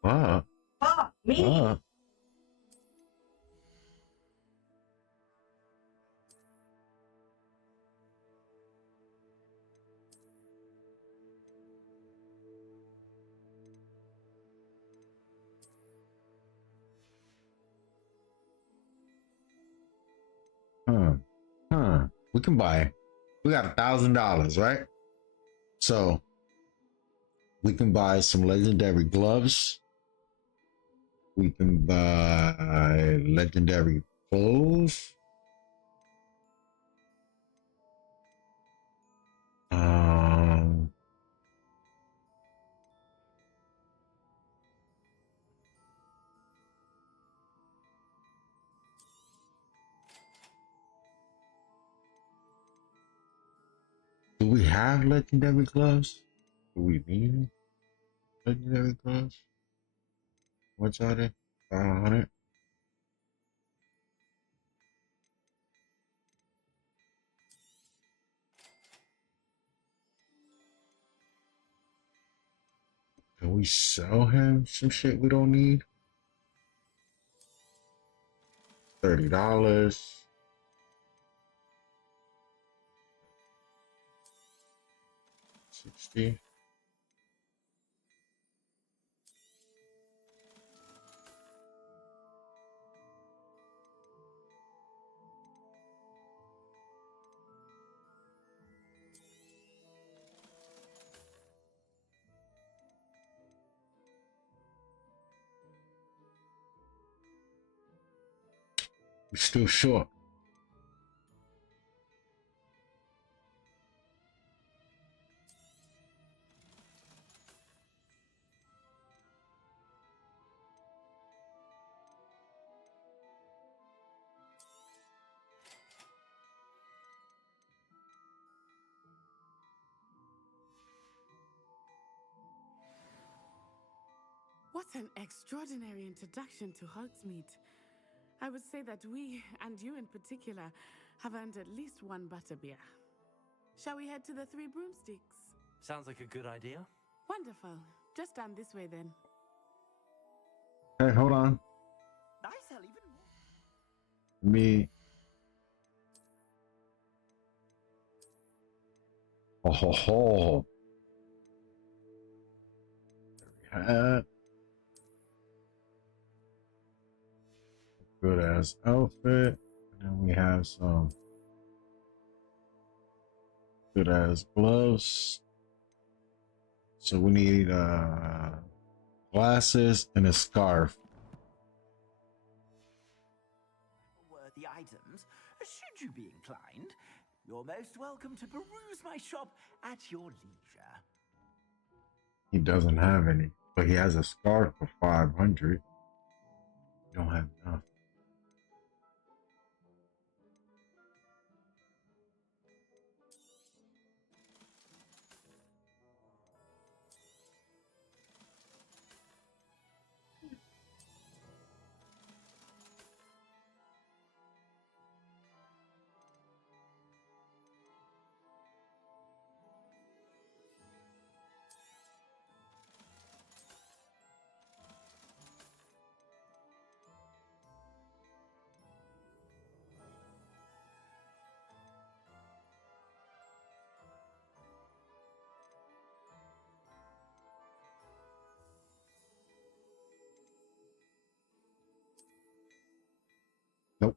What? Fuck me. What? We can buy. We got $1,000, right? So we can buy some legendary gloves. We can buy legendary clothes. Do we have legendary gloves? Do we need legendary gloves? What's are they? 500. we sell him some shit we don't need? $30. 60. We're still short. What an extraordinary introduction to Hogsmeade. I would say that we, and you in particular, have earned at least one butterbeer. Shall we head to the Three Broomsticks? Sounds like a good idea. Wonderful. Just down this way then. Hey, hold on. I sell even more. Me. Oh ho ho. There we have good ass outfit. And then we have some good ass gloves. So we need glasses and a scarf. Worthy items. Should you be inclined, you're most welcome to peruse my shop at your leisure. He doesn't have any, but he has a scarf for 500. You don't have enough. Nope.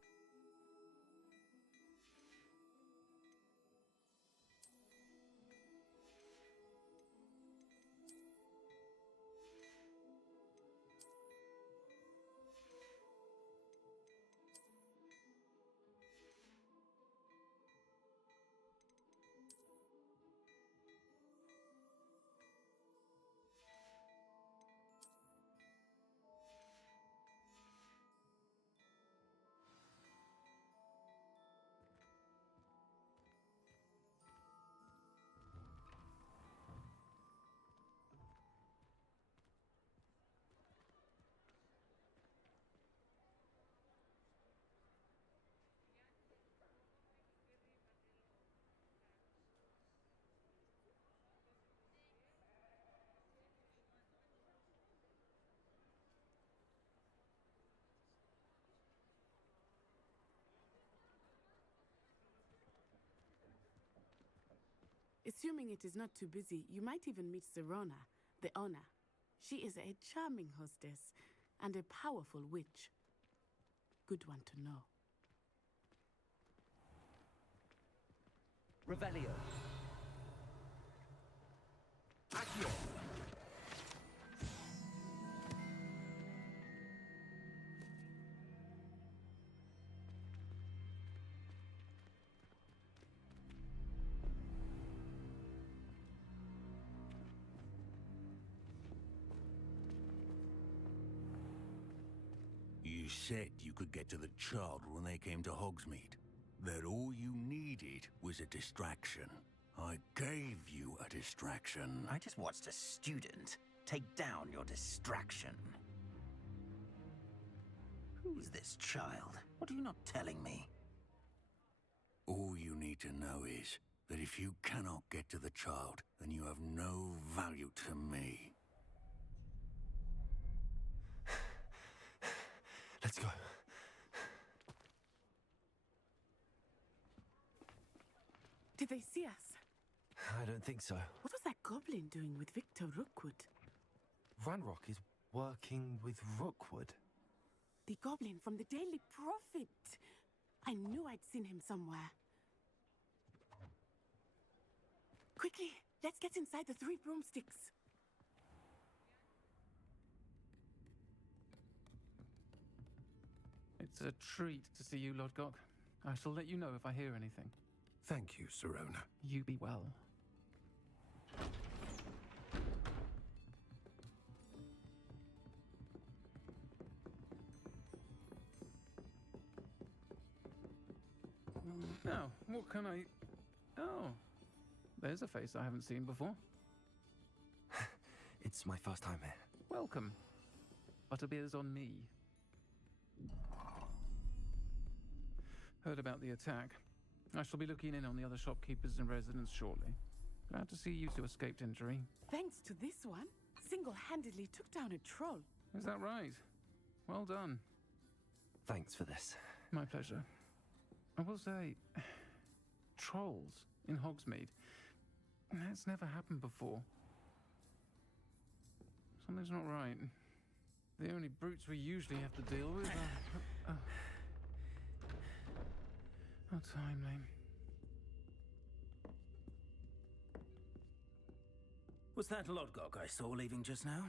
Assuming it is not too busy, you might even meet Serona, the owner. She is a charming hostess and a powerful witch. Good one to know. Revelio. Accio. You said you could get to the child when they came to Hogsmeade. That all you needed was a distraction. I gave you a distraction. I just watched a student take down your distraction. Who's this child? What are you not telling me? All you need to know is that if you cannot get to the child, then you have no value to me. Let's go. Did they see us? I don't think so. What was that goblin doing with Victor Rookwood? Ranrock is working with Rookwood. The goblin from the Daily Prophet. I knew I'd seen him somewhere. Quickly, let's get inside the 3 broomsticks. It's a treat to see you, Lodgok. I shall let you know if I hear anything. Thank you, Serona. You be well. Now, what can I... Oh, there's a face I haven't seen before. It's my first time here. Welcome. Butterbeer's on me. Heard about the attack. I shall be looking in on the other shopkeepers and residents shortly. Glad to see you two escaped injury. Thanks to this one, single-handedly took down a troll. Is that right? Well done. Thanks for this. My pleasure. I will say, trolls in Hogsmeade. That's never happened before. Something's not right. The only brutes we usually have to deal with are... How timely. Was that Lodgok I saw leaving just now?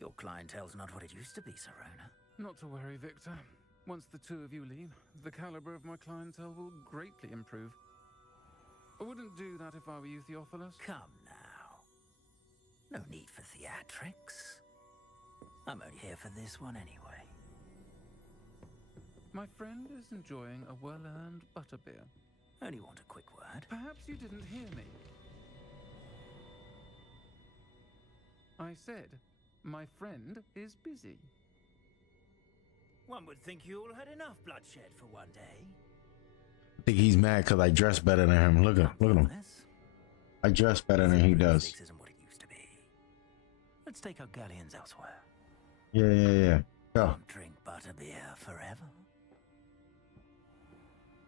Your clientele's not what it used to be, Serona. Not to worry, Victor. Once the two of you leave, the caliber of my clientele will greatly improve. I wouldn't do that if I were you, Theophilus. Come now. No need for theatrics. I'm only here for this one anyway. My friend is enjoying a well-earned butterbeer. Only want a quick word. Perhaps you didn't hear me. I said, my friend is busy. One would think you all had enough bloodshed for one day. I think he's mad because I dress better than him. Look at him. I dress better than he does. Isn't what it used to be. Let's take our galleons elsewhere. Yeah. Go. Don't drink butterbeer forever.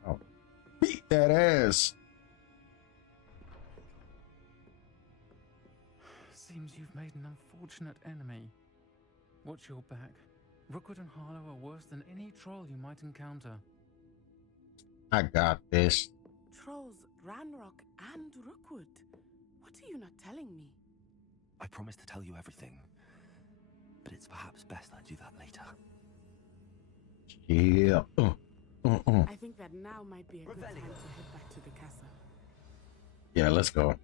Oh. Beat that ass. Seems you've made an unfortunate enemy. Watch your back. Rookwood and Harlow are worse than any troll you might encounter. I got this. Trolls, Ranrock, and Rookwood. What are you not telling me? I promise to tell you everything, but it's perhaps best I do that later. Yeah. I think that now might be a good time to head back to the castle. Yeah, let's go.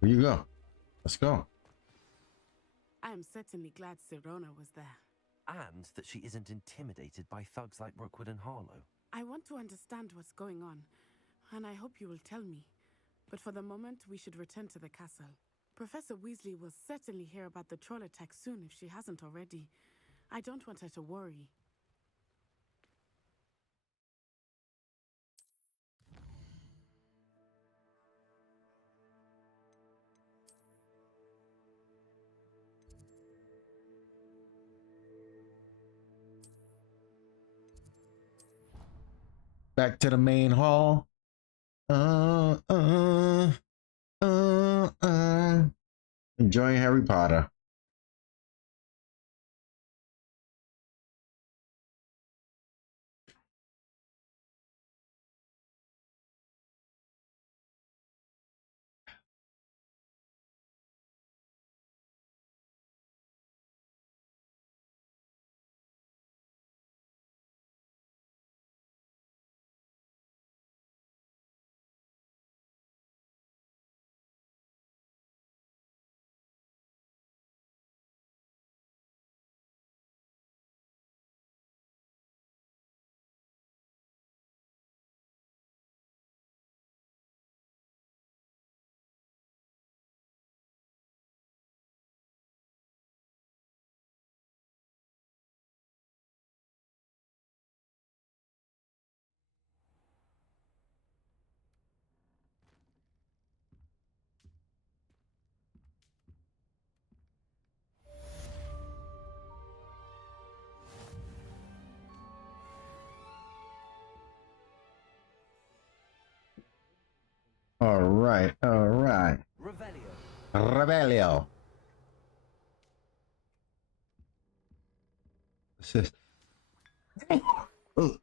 Where you go? Let's go. I am certainly glad Serona was there. And that she isn't intimidated by thugs like Rookwood and Harlow. I want to understand what's going on, and I hope you will tell me. But for the moment, we should return to the castle. Professor Weasley will certainly hear about the troll attack soon if she hasn't already. I don't want her to worry. Back to the main hall. Enjoying Harry Potter. All right, all right. Revelio. Assist. Ugh.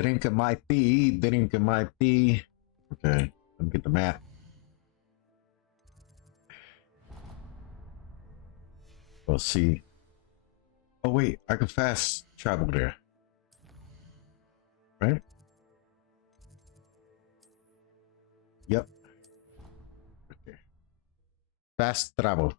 Drink my tea, drink my tea. Okay, let me get the map. We'll see. Oh wait, I can fast travel there. Right? Yep. Okay. Fast travel.